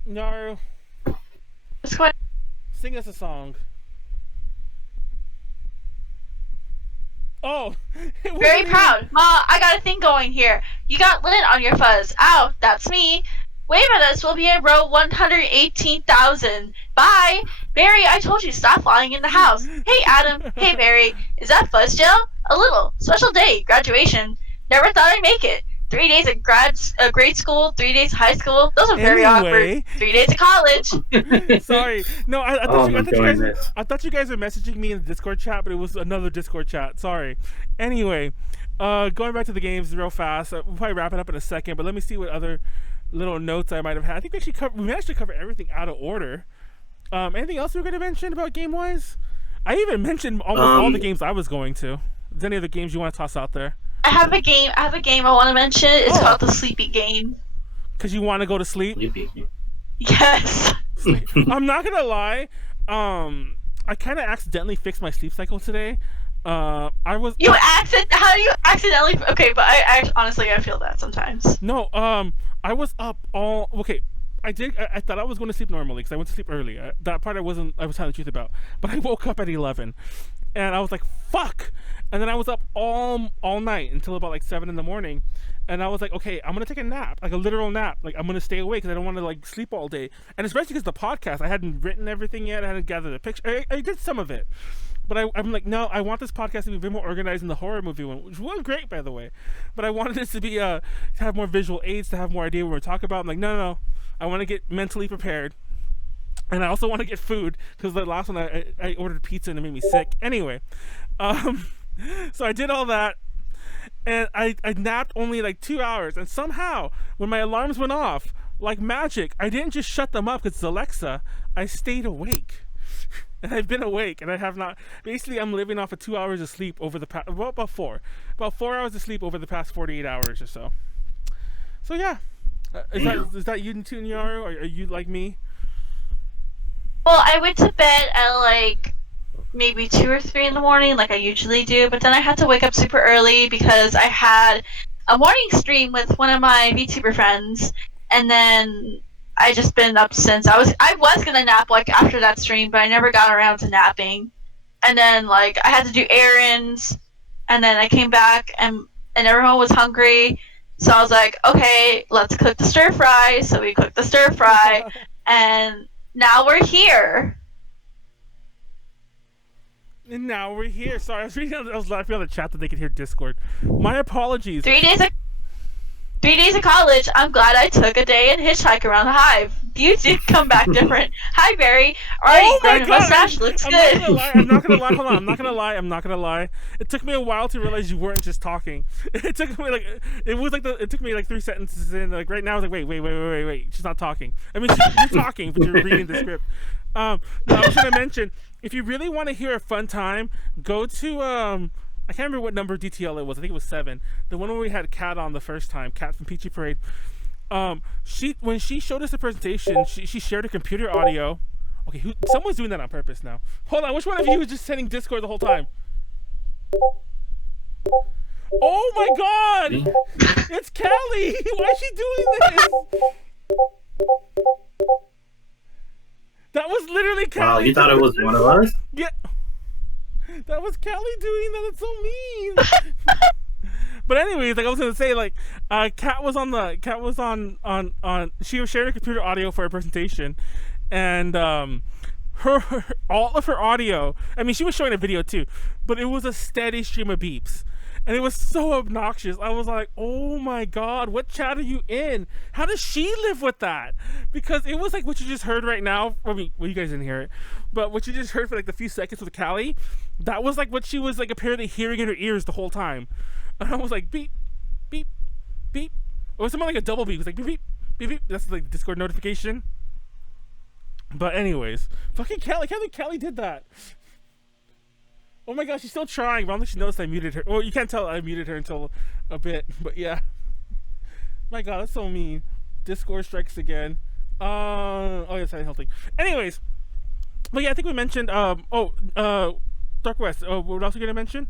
Nyaru, What's going? sing us a song. Oh, Very proud. Ma, I got a thing going here. You got lint on your fuzz. Ow, that's me. Wave at us. We'll be at row 118,000. Bye. Barry, I told you stop lying in the house. Hey, Adam. Hey, Barry. Is that fuzz gel? A little. Special day. Graduation. Never thought I'd make it. 3 days at grade school, 3 days high school. Those are very awkward. 3 days of college. Sorry. No, I thought you guys were messaging me in the Discord chat, but it was another Discord chat. Sorry. Anyway, going back to the games real fast. We'll probably wrap it up in a second, but let me see what other little notes I might have had. I think we managed to cover everything out of order. Anything else we were going to mention about game-wise? I even mentioned almost all the games I was going to. Is there any other games you want to toss out there? I have a game I want to mention. It's called the Sleepy Game. Because you want to go to sleep? Yes. I'm not going to lie. I kind of accidentally fixed my sleep cycle today. I was. How do you accidentally? Okay, but I honestly I feel that sometimes. No, I was up all. Okay, I did. I thought I was going to sleep normally because I went to sleep early. That part I wasn't. I was telling the truth about. But I woke up at 11, and I was like, "Fuck!" And then I was up all night until about like 7 in the morning, and I was like, "Okay, I'm gonna take a nap, like a literal nap. Like I'm gonna stay awake because I don't want to like sleep all day, and especially because the podcast I hadn't written everything yet. I hadn't gathered a picture. I did some of it." But I'm like, no, I want this podcast to be a bit more organized than the horror movie one, which was great, by the way. But I wanted this to be to have more visual aids, to have more idea what we're talking about. I'm like, no. I want to get mentally prepared. And I also want to get food, because the last one I ordered pizza and it made me sick. Anyway, so I did all that. And I napped only like 2 hours. And somehow, when my alarms went off, like magic, I didn't just shut them up because it's Alexa. I stayed awake. And I've been awake, and I have not. Basically, I'm living off of 2 hours of sleep over the past. Well, about 4 hours of sleep over the past 48 hours or so. So yeah, is that you too, Nyaru? Are you like me? Well, I went to bed at like maybe 2 or 3 in the morning, like I usually do. But then I had to wake up super early because I had a morning stream with one of my VTuber friends, and then I just been up since. I was gonna nap like after that stream, but I never got around to napping. And then like I had to do errands, and then I came back and everyone was hungry, so I was like, okay, let's cook the stir fry. So we cooked the stir fry, and now we're here. And now we're here. Sorry, I was laughing on the chat that they could hear Discord. My apologies. 3 days of college, I'm glad I took a day and hitchhike around the hive. You did come back different. Hi, Barry. Already growing a mustache. Looks good. I'm not gonna lie. Hold on. I'm not gonna lie. It took me a while to realize you weren't just talking. It took me like it took me like 3 sentences in. Like right now, I was like, wait. She's not talking. I mean, you're talking, but you're reading the script. No, I was gonna mention, if you really want to hear a fun time, go to I can't remember what number DTL it was. I think it was 7. The one where we had Kat on the first time, Kat from Peachy Parade. When she showed us the presentation, she shared her computer audio. Okay, someone's doing that on purpose now. Hold on, which one of you was just sending Discord the whole time? Oh my God! It's Callie! Why is she doing this? That was literally Callie. Wow, you thought it was one of us? Yeah. That was Callie doing that. It's so mean. But anyways, like I was gonna say, like Kat was on she was sharing her computer audio for her presentation, and her all of her audio. I mean, she was showing a video too, but it was a steady stream of beeps. And it was so obnoxious. I was like, oh my God, what chat are you in? How does she live with that? Because it was like what you just heard right now. I mean, well, you guys didn't hear it. But what you just heard for like the few seconds with Callie, that was like what she was like apparently hearing in her ears the whole time. And I was like, beep, beep, beep. It was something like a double beep. It was like beep, beep, beep, beep. That's like the Discord notification. But anyways, fucking Callie. I can't believe Callie did that. Oh my gosh, she's still trying, but I don't think she noticed I muted her. Well, you can't tell I muted her until a bit, but yeah. My God, that's so mean. Discord strikes again. Oh yeah, it's healthy. Anyways, but yeah, I think we mentioned DarkWest. What else are you gonna mention?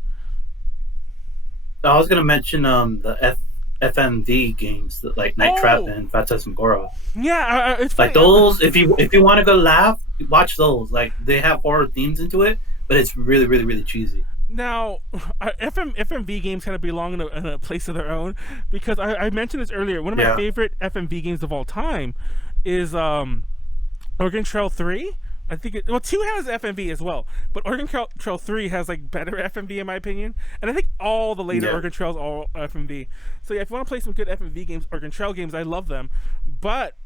I was gonna mention the FMV games, like Night Trap and Phantasm Gora. Yeah, it's like those. If you want to go laugh, watch those. Like they have horror themes into it. But it's really, really, really cheesy. Now, FMV games kind of belong in a place of their own, because I mentioned this earlier. One of my favorite FMV games of all time is Oregon Trail 3. I think 2 has FMV as well, but Oregon Trail 3 has like better FMV in my opinion, and I think all the later Oregon Trails are FMV. So yeah, if you want to play some good FMV games, Oregon Trail games, I love them. But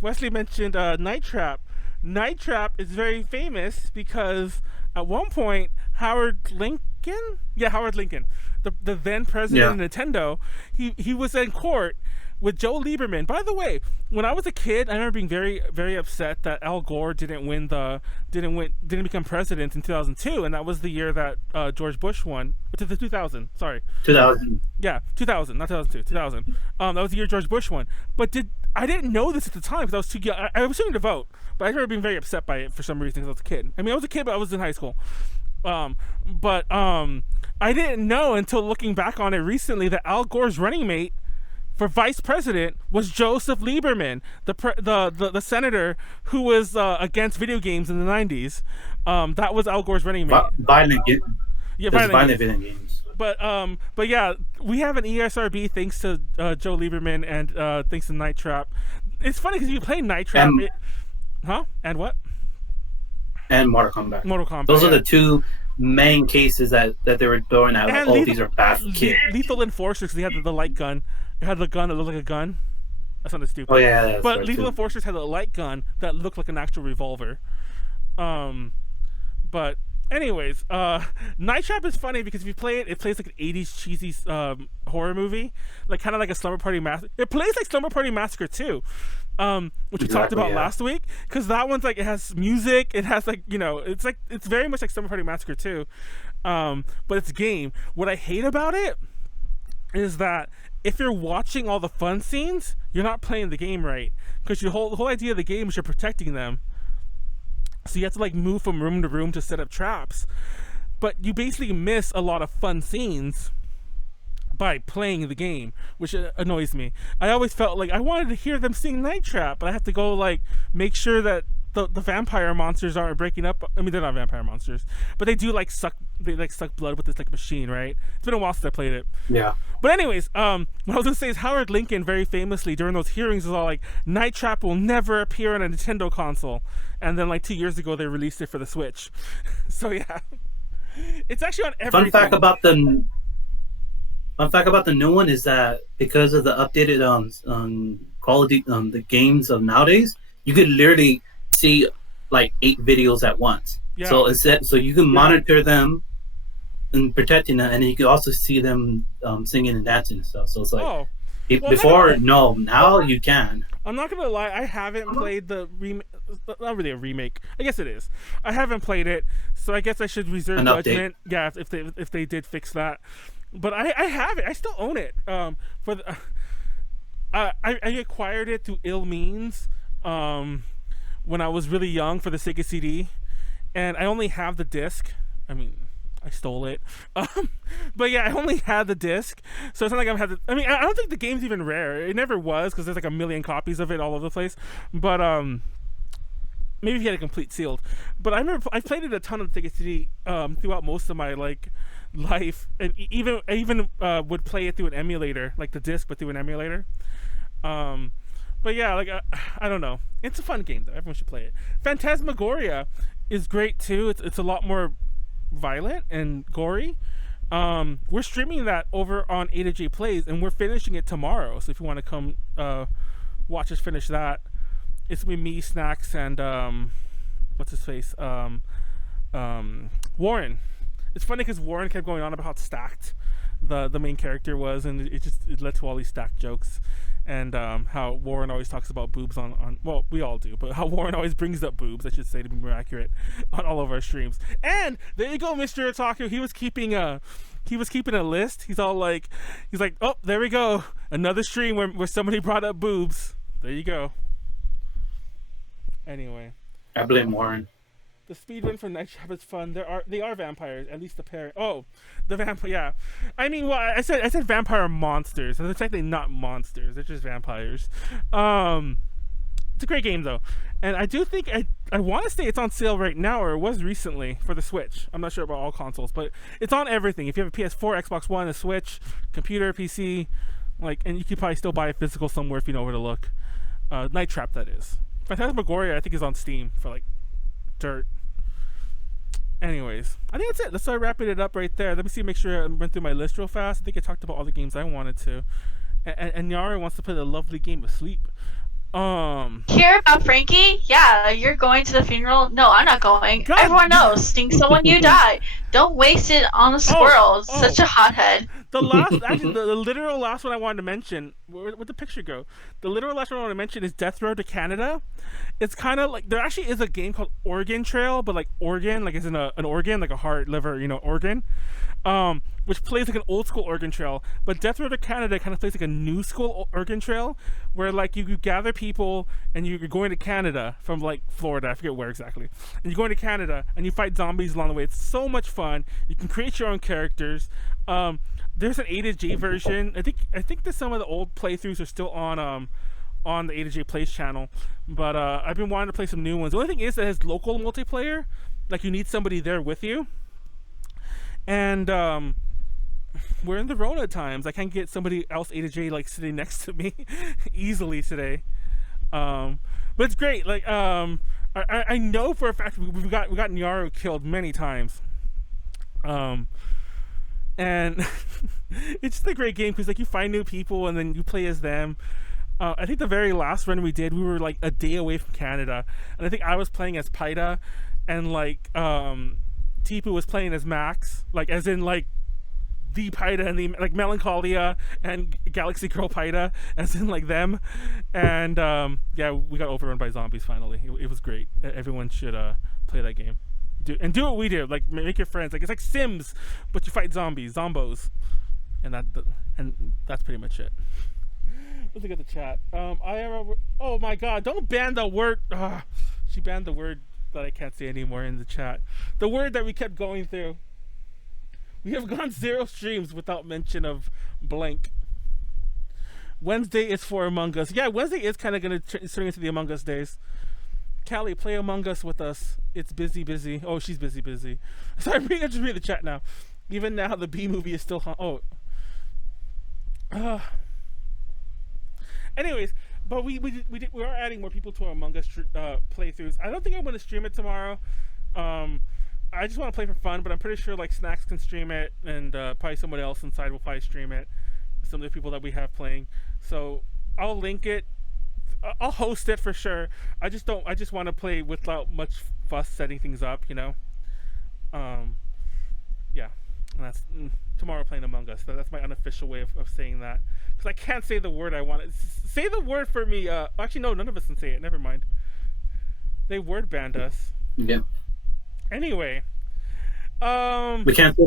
Wesley mentioned Night Trap. Night Trap is very famous because at one point Howard Lincoln, the then president of Nintendo, he was in court with Joe Lieberman. By the way, when I was a kid, I remember being very, very upset that Al Gore didn't become president in 2002, and that was the year that George Bush won. 2000, sorry. 2000. Yeah, 2000, not 2002, 2000. That was the year George Bush won. But I didn't know this at the time because I was too young. I was too to vote, but I remember being very upset by it for some reason because I was a kid. I mean, I was a kid, but I was in high school. But I didn't know until looking back on it recently that Al Gore's running mate for vice president was Joseph Lieberman, the senator who was against video games in the 90s. That was Al Gore's running mate. Violent video games. But yeah, we have an ESRB thanks to Joe Lieberman and thanks to Night Trap. It's funny because you play Night Trap, and what? And Mortal Kombat. Mortal Kombat. Those are the two main cases that they were throwing out. Like, oh, these are bad kids. Lethal Enforcers, because they had the light gun. It had the gun that looked like a gun. That sounded stupid. Oh yeah, but right Lethal Enforcers had a light gun that looked like an actual revolver. But anyways, Night Trap is funny because if you play it, it plays like an 80s cheesy horror movie, like kind of like a Slumber Party Massacre. It plays like Slumber Party Massacre too, which we talked about last week. Because that one's like, it has music, it has like, you know, it's very much like Slumber Party Massacre too, but it's a game. What I hate about it is that if you're watching all the fun scenes, you're not playing the game right. Because the whole idea of the game is you're protecting them. So you have to like move from room to room to set up traps. But you basically miss a lot of fun scenes by playing the game, which annoys me. I always felt like I wanted to hear them sing Night Trap, but I have to go like make sure that the vampire monsters aren't breaking up. I mean, they're not vampire monsters, but they do like suck blood with this like machine, right? It's been a while since I played it. Yeah. But anyways, what I was gonna say is Howard Lincoln very famously during those hearings was all like, Night Trap will never appear on a Nintendo console, and then like 2 years ago they released it for the Switch. So yeah, it's actually on everything. Fun fact about the new one is that because of the updated quality the games of nowadays, you could literally see like 8 videos at once. Yeah. So you can monitor them and protecting them, and you can also see them singing and dancing and stuff. So it's like now you can. I'm not gonna lie, I haven't played the remake. Not really a remake. I guess it is. I haven't played it, so I guess I should reserve judgment. Yeah, if they did fix that. But I have it. I still own it. I acquired it through ill means when I was really young for the Sega CD, and I only have the disc. I mean, I stole it. But yeah, I only had the disc, so it's not like I've had the... I mean, I don't think the game's even rare. It never was, because there's like a million copies of it all over the place. But maybe if you had a complete sealed. But I remember I played it a ton of the Sega CD throughout most of my like life, and I even would play it through an emulator, like the disc, but through an emulator. But yeah, like I don't know, it's a fun game though. Everyone should play it. Phantasmagoria is great too. It's a lot more violent and gory. We're streaming that over on A to J Plays, and we're finishing it tomorrow. So if you want to come watch us finish that, it's gonna be me, Snacks, and what's his face, Warren. It's funny because Warren kept going on about how stacked the main character was, and it led to all these stacked jokes, and how Warren always talks about boobs on well, we all do, but how Warren always brings up boobs, I should say, to be more accurate, on all of our streams. And there you go, Mr. Otaku. He was keeping a list. He's like, oh, there we go, another stream where somebody brought up boobs. There you go. Anyway, I blame Warren. The speedrun for Night Trap is fun. They are vampires, at least the pair. Oh, the vampire. Yeah, I mean, well, I said vampire monsters. They're technically not monsters. They're just vampires. It's a great game though, and I do think I want to say it's on sale right now, or it was recently for the Switch. I'm not sure about all consoles, but it's on everything. If you have a PS4, Xbox One, a Switch, computer, PC, and you could probably still buy it physical somewhere if you know where to look. Night Trap, that is. Phantasmagoria, I think, is on Steam for like dirt. Anyways, I think that's it. Let's start wrapping it up right there. Let me see, make sure I went through my list real fast. I think I talked about all the games I wanted to. And Nyaru wants to play the lovely game of Sleep. Hear about Frankie? Yeah, you're going to the funeral? No, I'm not going. God. Everyone knows. Sting someone, you die. Don't waste it on a squirrel. It's such a hothead. The literal last one I wanted to mention. Where'd the picture go? The literal last one I want to mention is Death Road to Canada. It's kind of like there actually is a game called Organ Trail, but like organ, like as in an organ, like a heart, liver, organ. Which plays like an old school Oregon Trail, but Death Road to Canada kind of plays like a new school Oregon Trail, where like you gather people and you're going to Canada from like Florida, I forget where exactly, and you're going to Canada and you fight zombies along the way. It's so much fun. You can create your own characters. There's an A to J version. I think that some of the old playthroughs are still on the A to J Plays channel, but I've been wanting to play some new ones. The only thing is that it has local multiplayer, like you need somebody there with you. And we're in the Rona times. I can't get somebody else A to J like sitting next to me easily today. But it's great. Like I know for a fact we got Nyaru killed many times. And it's just a great game because like you find new people and then you play as them. I think the very last run we did, we were like a day away from Canada, and I think I was playing as P.T and like Tipu was playing as Max, like as in like the P.T and the like Melancholia and Galaxy Girl P.T as in like them, and yeah, we got overrun by zombies finally. It was great. Everyone should play that game. Do what we do, like make your friends. Like it's like Sims, but you fight zombos, and that's pretty much it. Let's look at the chat. Oh my God! Don't ban the word. She banned the word that I can't say anymore in the chat. The word that we kept going through. We have gone 0 streams without mention of blank. Wednesday is for Among Us. Yeah, Wednesday is kind of going to turn into the Among Us days. Callie, play Among Us with us. It's busy. Oh, she's busy. Sorry, I just read the chat now. Even now, the B movie is still... Anyways, but we are adding more people to our Among Us playthroughs. I don't think I'm going to stream it tomorrow. I just want to play for fun, but I'm pretty sure like Snacks can stream it, and probably someone else inside will probably stream it. Some of the people that we have playing. So I'll link it. I'll host it for sure. I just want to play without much fuss setting things up, Yeah. And that's tomorrow playing Among Us. So that's my unofficial way of saying that. Because I can't say the word I want. Say the word for me. Actually, no, none of us can say it. Never mind. They word banned us. Yeah. Anyway. We can't say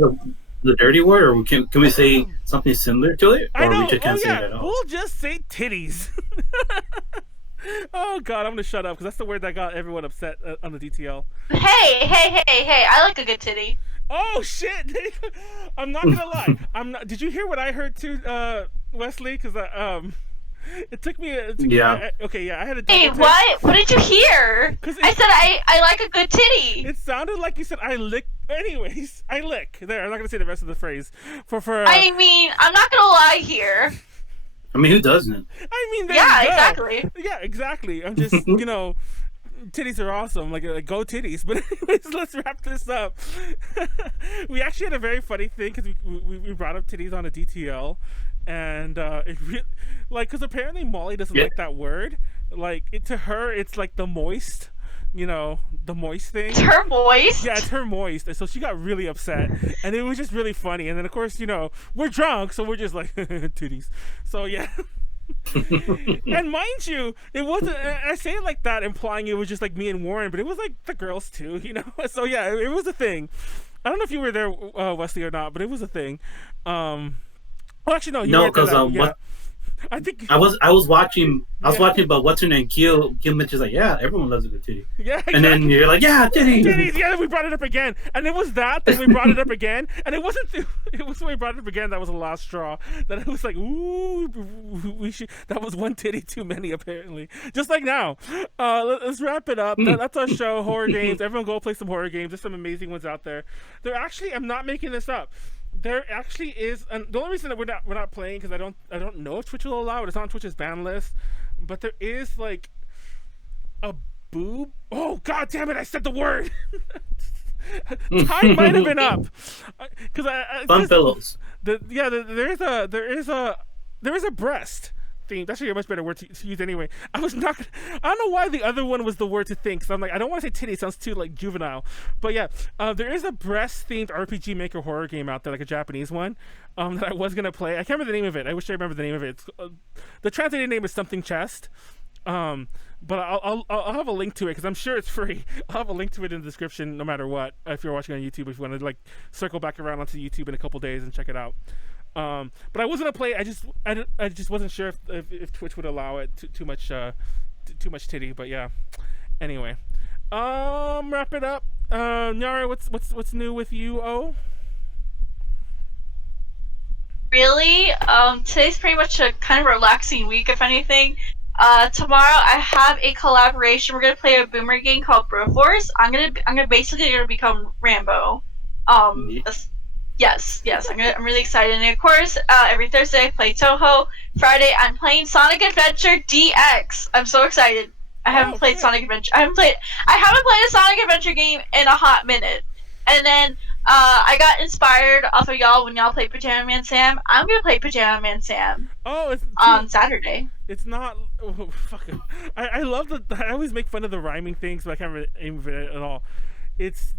the dirty word, or can we say something similar to it? Or I know. We just can't say it at all? We'll just say titties. Oh God, I'm gonna shut up because that's the word that got everyone upset on the DTL. Hey! I like a good titty. Oh shit! I'm not gonna lie. I'm not. Did you hear what I heard too, Wesley? Because it took me. Yeah. I had a. Hey, what? What did you hear? I said I like a good titty. It sounded like you said I lick. Anyways, I lick. There, I'm not gonna say the rest of the phrase. I mean, I'm not gonna lie here. I mean, who doesn't? I mean, yeah, exactly. Yeah, exactly. I'm just, titties are awesome. Like go titties. But anyways, let's wrap this up. We actually had a very funny thing because we brought up titties on a DTL, and because apparently Molly doesn't like that word. Like to her, it's like the moist. The moist thing. It's her moist? Yeah, it's her moist. And so she got really upset. And it was just really funny. And then, of course, we're drunk, so we're just like, titties. So, yeah. And mind you, it wasn't, I say it like that, implying it was just like me and Warren, but it was like the girls too, So, yeah, it was a thing. I don't know if you were there, Wesley, or not, but it was a thing. Well, actually, no, you weren't there. No, because I think I was watching. I was watching, but what's her name? Gil mentions like, yeah, everyone loves a good titty. Yeah, exactly. And then you're like, yeah, titties. Yeah, we brought it up again, and it was that. Then we brought it up again, and it wasn't. It was when we brought it up again that was the last straw. That it was like, ooh, we should. That was one titty too many, apparently. Just like now. Let's wrap it up. That's our show. Horror games. Everyone go play some horror games. There's some amazing ones out there. They're actually. I'm not making this up. There actually is, and the only reason that we're not playing because I don't know if Twitch will allow it. It's on Twitch's ban list, but there is like a boob. Oh God damn it! I said the word. Time might have been up because fun pillows. There is a breast themed. That's actually a much better word to use anyway. I was not. I don't know why the other one was the word to think. So I'm like, I don't want to say titty. It sounds too like juvenile. But yeah, there is a breast themed RPG Maker horror game out there, like a Japanese one, that I was gonna play. I can't remember the name of it. I wish I remember the name of it. It's, the translated name is something chest. But I'll have a link to it because I'm sure it's free. I'll have a link to it in the description no matter what. If you're watching on YouTube, if you want to like circle back around onto YouTube in a couple days and check it out. But I was gonna play. I just wasn't sure if Twitch would allow it. Too much titty. But yeah. Anyway, wrap it up. Nyaru, what's new with you? Oh. Really? Today's pretty much a kind of relaxing week, if anything. Tomorrow I have a collaboration. We're gonna play a boomer game called Broforce. I'm gonna basically become Rambo. Yes. I'm really excited. And of course, every Thursday I play Toho. Friday I'm playing Sonic Adventure DX. I'm so excited. I haven't played Sonic Adventure. I haven't played a Sonic Adventure game in a hot minute. And then I got inspired off of y'all when y'all played Pajama Man Sam. I'm gonna play Pajama Man Sam. On Saturday. It's not. Oh, fuck it. I love that. I always make fun of the rhyming things, but I can't really aim for it at all. It's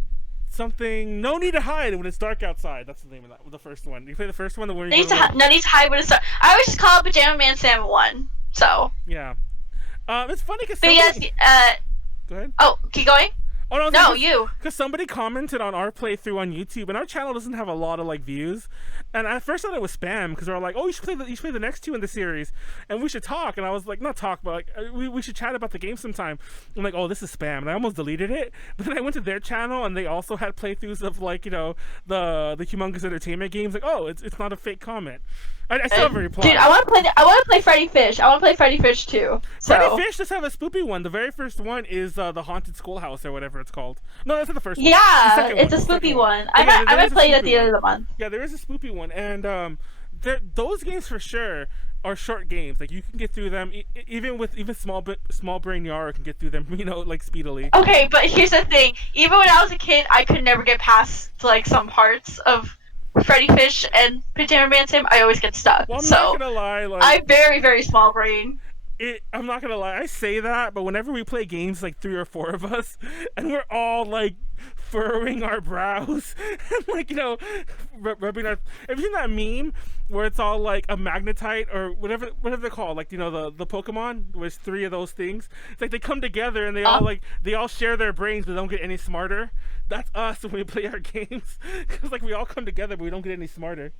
something. No need to hide when it's dark outside. That's the name of that. The first one. You play the first one. The one. No need to hide when it's dark. I always just call it Pajama Man Sam 1. So. Yeah. It's funny because. But yes. Go ahead. Oh, keep going. Oh no, you. Because somebody commented on our playthrough on YouTube, and our channel doesn't have a lot of like views. And I first thought it was spam because they were like, "Oh, you should play the next two in the series, and we should talk." And I was like, "Not talk, but like we should chat about the game sometime." I'm like, "Oh, this is spam," and I almost deleted it. But then I went to their channel, and they also had playthroughs of like the Humongous Entertainment games. Like, oh, it's not a fake comment. I still haven't replied. Dude, I want to play Freddy Fish. I want to play Freddy Fish too. So. Freddy Fish does have a spoopy one. The very first one is the Haunted Schoolhouse or whatever it's called. No, that's not the first one. Yeah, it's a spoopy one. I might play it at the end of the month. Yeah, there is a spoopy one, and those games for sure are short games. Like you can get through them even small brain Nyaru can get through them. Like speedily. Okay, but here's the thing. Even when I was a kid, I could never get past like some parts of Freddy Fish and Pajama Man Sam. I always get stuck. Well, I'm not gonna lie. Like, I'm very, very small brain. I'm not gonna lie. I say that, but whenever we play games, like 3 or 4 of us, and we're all like furrowing our brows and like rubbing our. Have you seen that meme where it's all like a magnetite or whatever they're called? Like the Pokemon. There's 3 of those things. It's like they come together and they all share their brains, but don't get any smarter. That's us when we play our games. Because like we all come together, but we don't get any smarter.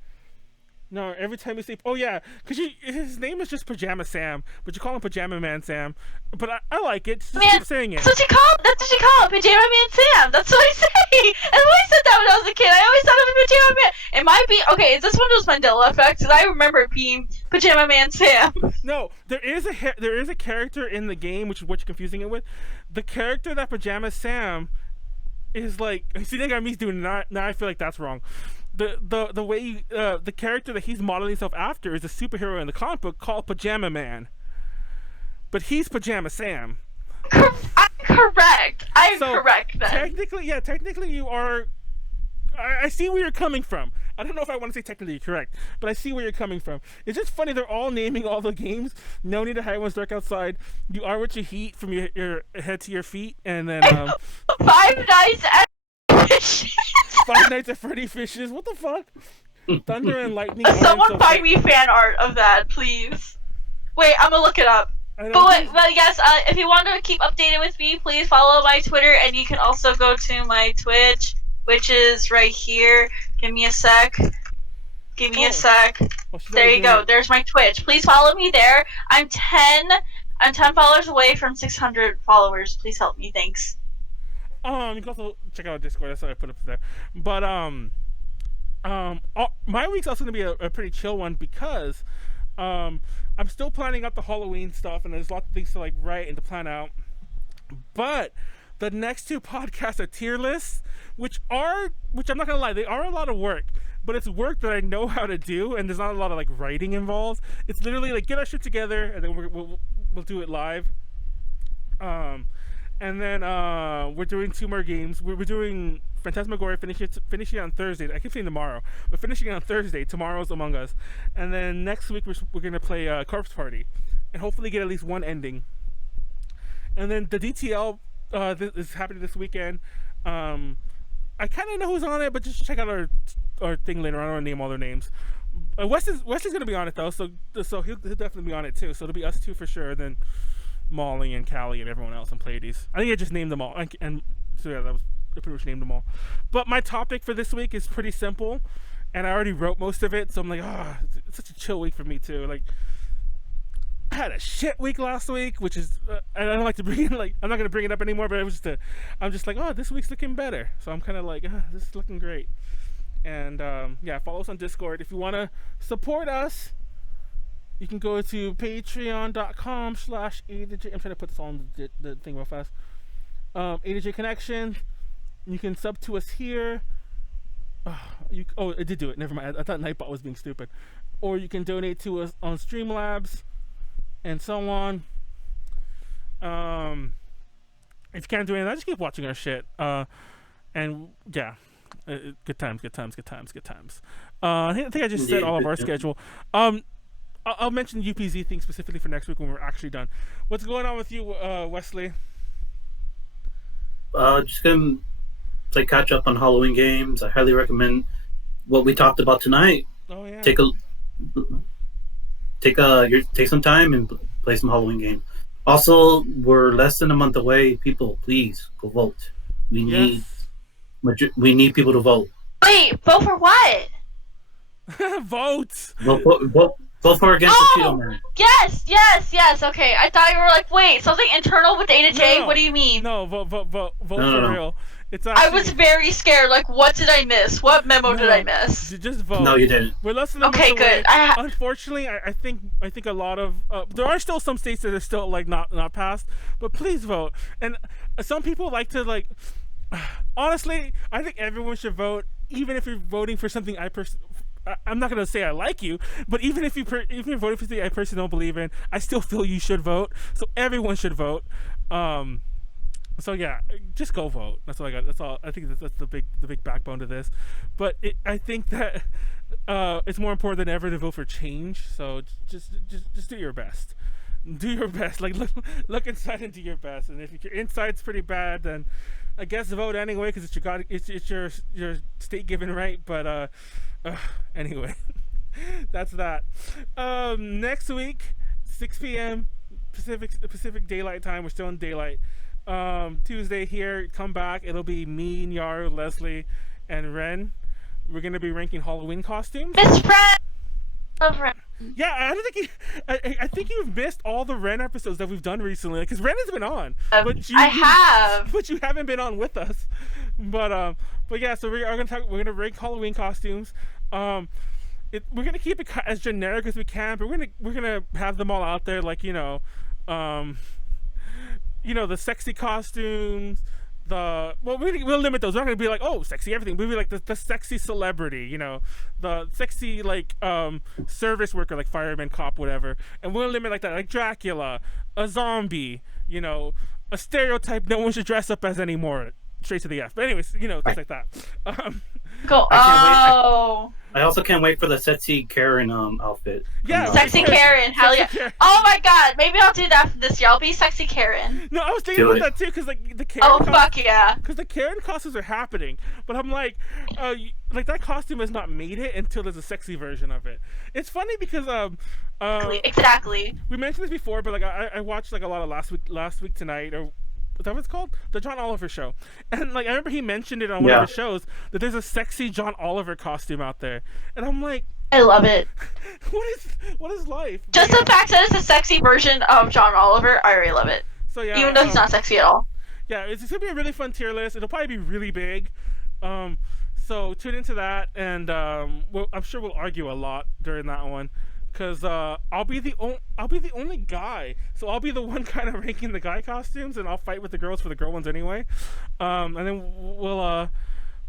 No, every time we say, oh yeah, because his name is just Pajama Sam, but you call him Pajama Man Sam. But I like it. Just keep saying it. That's what you call it, Pajama Man Sam. That's what I say. And when I said that when I was a kid, I always thought of a Pajama Man. It might be okay. Is this one of those Mandela effects? Because I remember it being Pajama Man Sam. No, there is a character in the game, which is what you're confusing it with. The character that Pajama Sam is like. See, the guy me's doing that. Now I feel like that's wrong. The way the character that he's modeling himself after is a superhero in the comic book called Pajama Man, but he's Pajama Sam. I'm correct. I'm correct then. Technically you are. I see where you're coming from. I don't know if I want to say technically correct, but I see where you're coming from. It's just funny they're all naming all the games. No need to hide when it's dark outside. You are what you heat from your head to your feet, and then 5 Nights at Five Nights at Freddy Fishes. What the fuck? Thunder and lightning. Someone find me fan art of that, please. Wait, I'm gonna look it up. But yes, if you want to keep updated with me, please follow my Twitter, and you can also go to my Twitch, which is right here. Give me a sec. There you go. There's my Twitch. Please follow me there. I'm 10 followers away from 600 followers. Please help me. Thanks. You can also check out Discord. That's what I put up there. But my week's also gonna be a pretty chill one because I'm still planning out the Halloween stuff, and there's lots of things to like write and to plan out. But the next 2 podcasts are tier lists, which I'm not gonna lie, they are a lot of work. But it's work that I know how to do, and there's not a lot of like writing involved. It's literally like get our shit together, and then we'll do it live. And then we're doing 2 more games. We're doing Phantasmagoria, finishing on Thursday. I keep saying tomorrow, but finishing on Thursday. Tomorrow's Among Us, and then next week we're gonna play Corpse Party, and hopefully get at least one ending. And then the DTL is happening this weekend. I kind of know who's on it, but just check out our thing later on. I don't want to name all their names. Wesley's gonna be on it though, so he'll definitely be on it too. So it'll be us 2 for sure. Then Molly and Callie and everyone else and Pleiades. I think I just named them all, and so yeah, I pretty much named them all. But my topic for this week is pretty simple, and I already wrote most of it, so I'm like, it's such a chill week for me too. Like, I had a shit week last week, which is I don't like to bring in, like, I'm not gonna bring it up anymore, but I'm just like, this week's looking better, so I'm kind of like, this is looking great. And yeah, follow us on Discord if you want to support us. You can go to patreon.com/A to J. I'm trying to put this on the thing real fast. A to J Connection. You can sub to us here. I did do it. Never mind. I thought Nightbot was being stupid. Or you can donate to us on Streamlabs and so on. If you can't do anything, just keep watching our shit. And yeah, good times. I think I just said all of our schedule. I'll mention the UPZ thing specifically for next week when we're actually done. What's going on with you, Wesley? Just gonna catch up on Halloween games. I highly recommend what we talked about tonight. Oh yeah. Take some time and play some Halloween game. Also, we're less than a month away. People, please go vote. We need people to vote. Wait, vote for what? Vote. Vote for against the Cheeto Man. Yes. Okay, I thought you were like, wait, something internal with A to J. What do you mean? No, vote for real. It's actually, I was very scared. Like, what did I miss? What memo did I miss? Just vote. No, you didn't. We're less than a month Okay, away. good. Unfortunately, I think a lot of there are still some states that are still like not passed, but please vote. And some people like to like. Honestly, I think everyone should vote, even if you're voting for something I'm not gonna say I like you, but even if you're voting for something I personally don't believe in, I still feel you should vote. So everyone should vote. So yeah, just go vote. That's all I got. That's all. I think that's the big backbone to this. But I think that it's more important than ever to vote for change. So just do your best. Do your best. Like look inside and do your best. And if your inside's pretty bad, then I guess vote anyway because it's your state given right. But anyway, that's that. Next week, 6 p.m. Pacific Daylight Time. We're still in daylight. Tuesday here. Come back. It'll be me, Nyaru, Leslie, and Ren. We're gonna be ranking Halloween costumes. Miss Ren. Love Ren. Yeah, I don't think I think you've missed all the Ren episodes that we've done recently because Ren has been on, but I have. but you haven't been on with us. But yeah, so we're gonna rank Halloween costumes. We're gonna keep it as generic as we can, but we're gonna have them all out there, like the sexy costumes. We'll limit those. We're not gonna be like, sexy everything. We'll be like the sexy celebrity, the sexy like service worker, like fireman, cop, whatever. And we'll limit like that, like Dracula, a zombie, a stereotype no one should dress up as anymore. Straight to the F. But anyways, things like that. I also can't wait for the sexy Karen outfit. Yeah, sexy Karen. Hell yeah! Oh my god, maybe I'll do that for this year. I'll be sexy Karen. No, I was thinking about that too, because like the Karen. Oh fuck yeah! Because the Karen costumes are happening, but I'm like, that costume has not made it until there's a sexy version of it. It's funny because exactly. We mentioned this before, but like I watched like a lot of last week tonight, or is that what it's called? The John Oliver show. And like I remember he mentioned it on one of the shows that there's a sexy John Oliver costume out there. And I'm like, I love it. what is life? Just the fact that it's a sexy version of John Oliver, I really love it. So yeah, even though he's not sexy at all. Yeah, it's gonna be a really fun tier list. It'll probably be really big. So tune into that, and I'm sure we'll argue a lot during that one. Because I'll be the only guy, so I'll be the one kind of ranking the guy costumes, and I'll fight with the girls for the girl ones anyway. And then we'll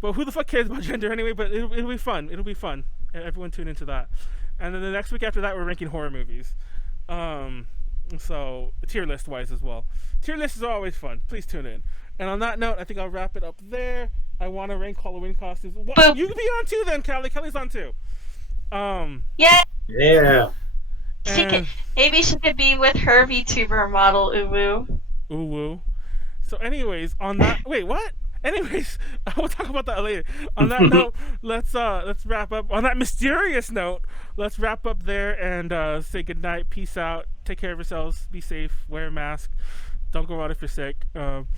but who the fuck cares about gender anyway? But it'll be fun. It'll be fun. Everyone tune into that. And then the next week after that, we're ranking horror movies. So tier list wise as well. Tier lists are always fun. Please tune in. And on that note, I think I'll wrap it up there. I want to rank Halloween costumes. What? You can be on too then, Callie. Kelly's on too. Yeah. Yeah. Maybe she could be with her VTuber model, Uwu. Uwu. So anyways, on that wait, what? Anyways, we'll talk about that later. On that note, let's wrap up. On that mysterious note, let's wrap up there and say goodnight. Peace out. Take care of yourselves. Be safe. Wear a mask. Don't go out if you're sick. Don't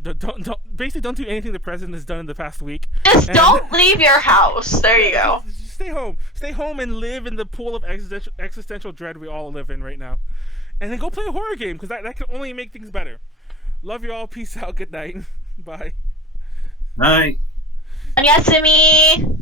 do anything the president has done in the past week. Just don't leave your house. There you go. Just stay home. Stay home and live in the pool of existential dread we all live in right now. And then go play a horror game because that can only make things better. Love you all. Peace out. Good night. Bye. Night. Annyeonghaseyo.